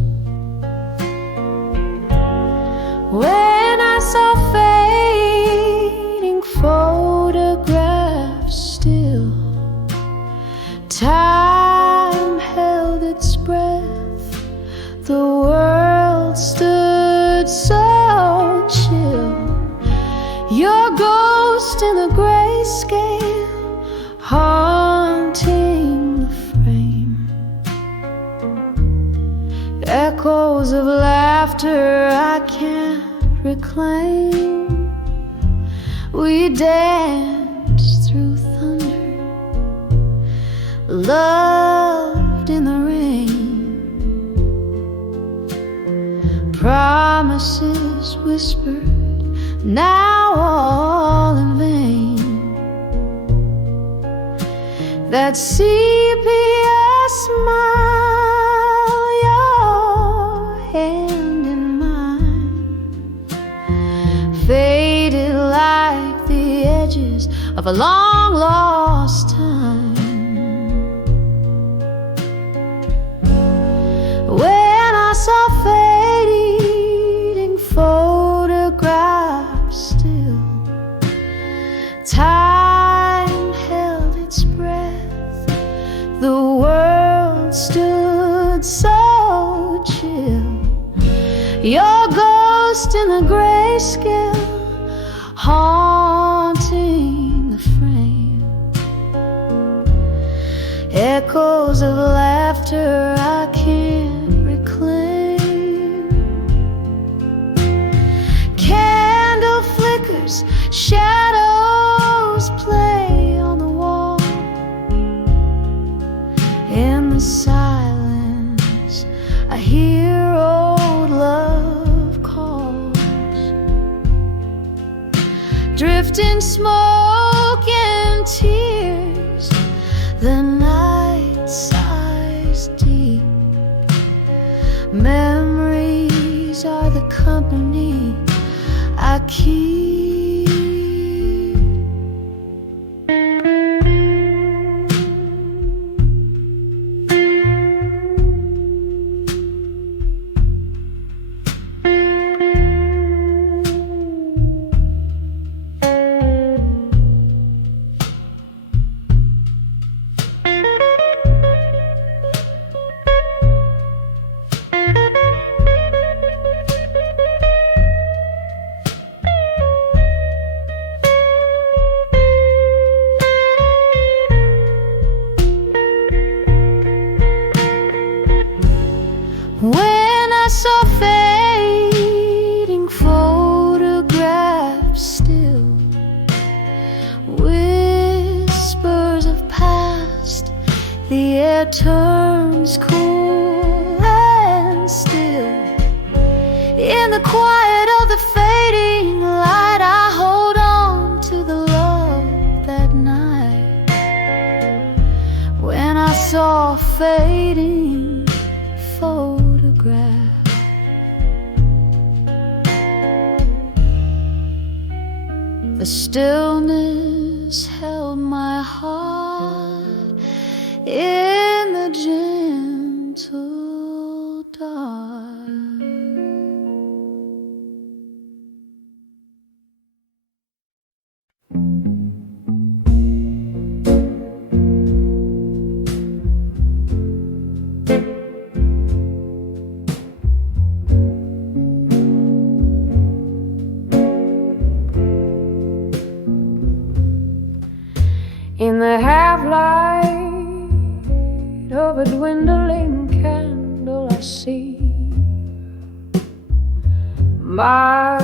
When I saw fading photographs still, time held its breath, the world stood so chill. Your ghost in the grayscale haunting the frame, echoes of laughter I can't reclaim. We danced through thunder, loved in the rain, promises whispered, now all in vain. That sepia smile, your hand in mine, faded like the edges of a long lost time. When I saw fading photographs still, time held its breath, the world stood so chill. Your ghost in the grayscale haunting the frame, echoes of laughter I can't reclaim. Candle flickers, shadows play on the wall. In the silence I hear old love calls, drifting smoke and tears, the night sighs deep. Memories are the company I keep. When I saw fading photographs still, whispers of past, the air turns cool and still. In the quiet of the fading light, I hold on to the love that night. When I saw fading photograph, the stillness held my heart in the gentle dark. In the half-light of a dwindling candle, I see my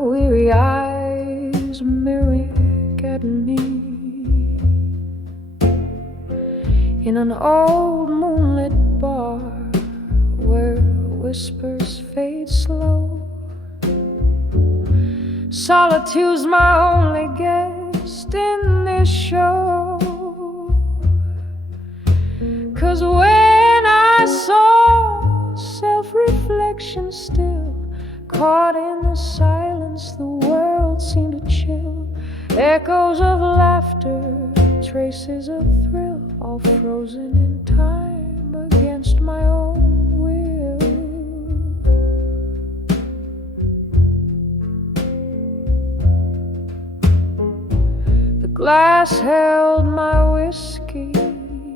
weary eyes mirroring at me. In an old moonlit bar where whispers fade slow, solitude's my only guest in this show. 'Cause when I saw self-reflection still, Caught in the silence, the world seemed to chill. Echoes of laughter, traces of thrill, all frozen in time against my own will. The glass held my whiskey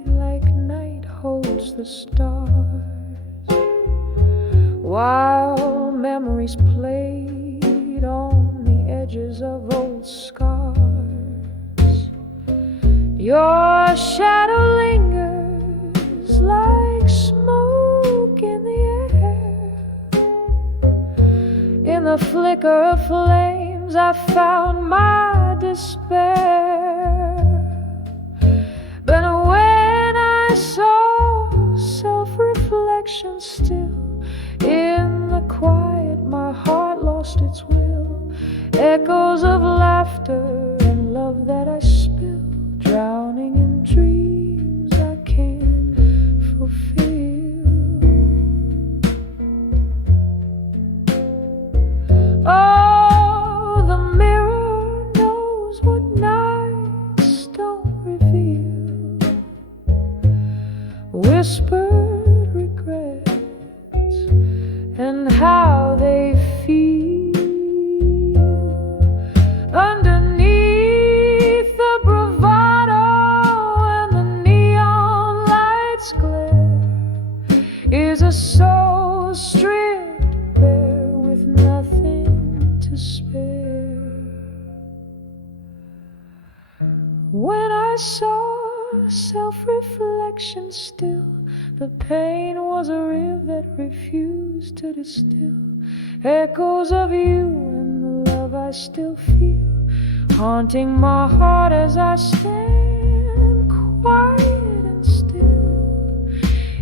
like night holds the stars, while memories played on the edges of old scars. Your shadow lingers like smoke in the air. In the flicker of flames I found my despair. But when I saw self-reflection still, in the quiet my heart lost its will. Echoes of laughter and love that I spilled, drowning in dreams I can't fulfill. Oh, the mirror knows what nights don't reveal. Whispered regrets and how they feel underneath the bravado and the neon lights glare. Is a soul stripped bare with nothing to spare. When I saw self-reflection still, the pain was a river that refused to distill. Echoes of you and the love I still feel, haunting my heart as I stand quiet and still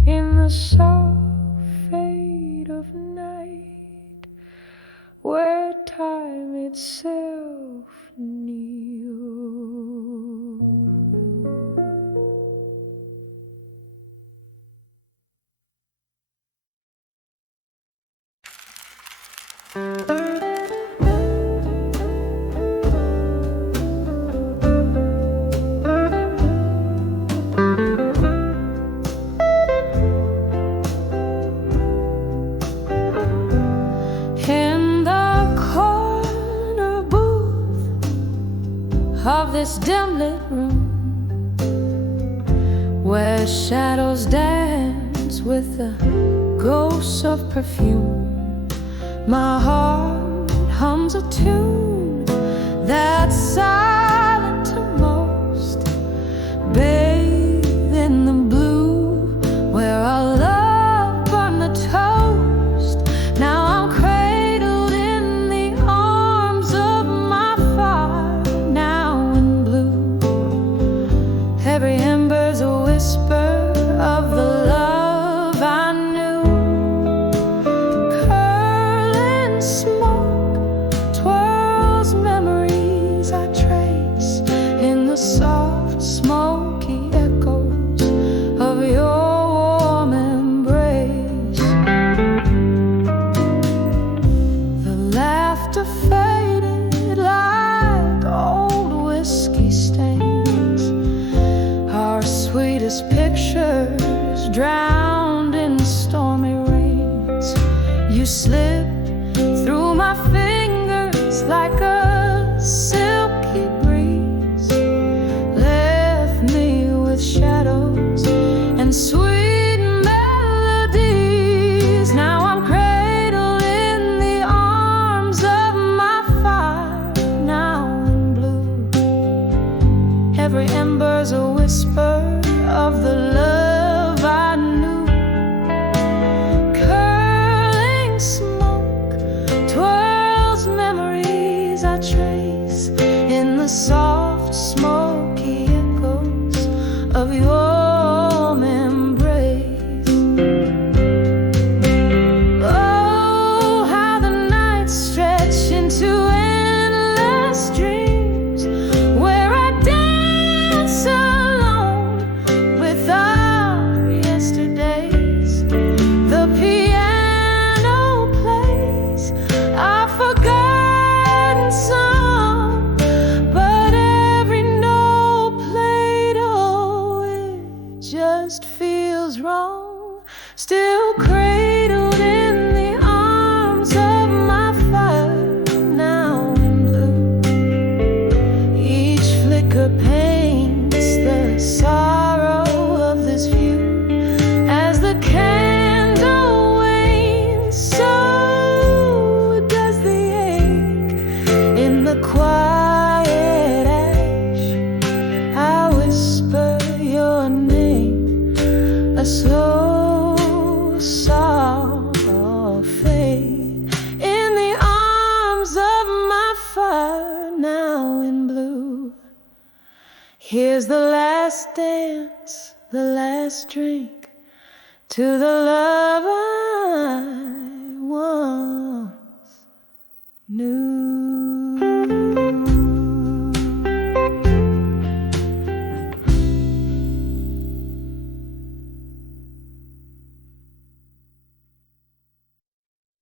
in the soft fade of night, where time itself kneels. In the corner booth of this dim lit room, where shadows dance with the ghosts of perfume, my heart hums a tune that's silent to most, bathed in the blue where our love burned the toast. Now I'm cradled in the arms of my fire, now in blue. Every ember's a whisper of the love I knew. Curling smoke twirls memories I trace in the soft, smoky echoes of your warm embrace. The laughter faded like old whiskey stains, our sweetest pictures drowned in stormy rains. You slipped through my fingers like a silky breeze, left me with shadows and sweet melodies. Now I'm cradled in the arms of my fire, now in blue. Every ember's a whisper of the love I knew. Curling smoke twirls memories I Here's the last dance, the last drink to the love I want.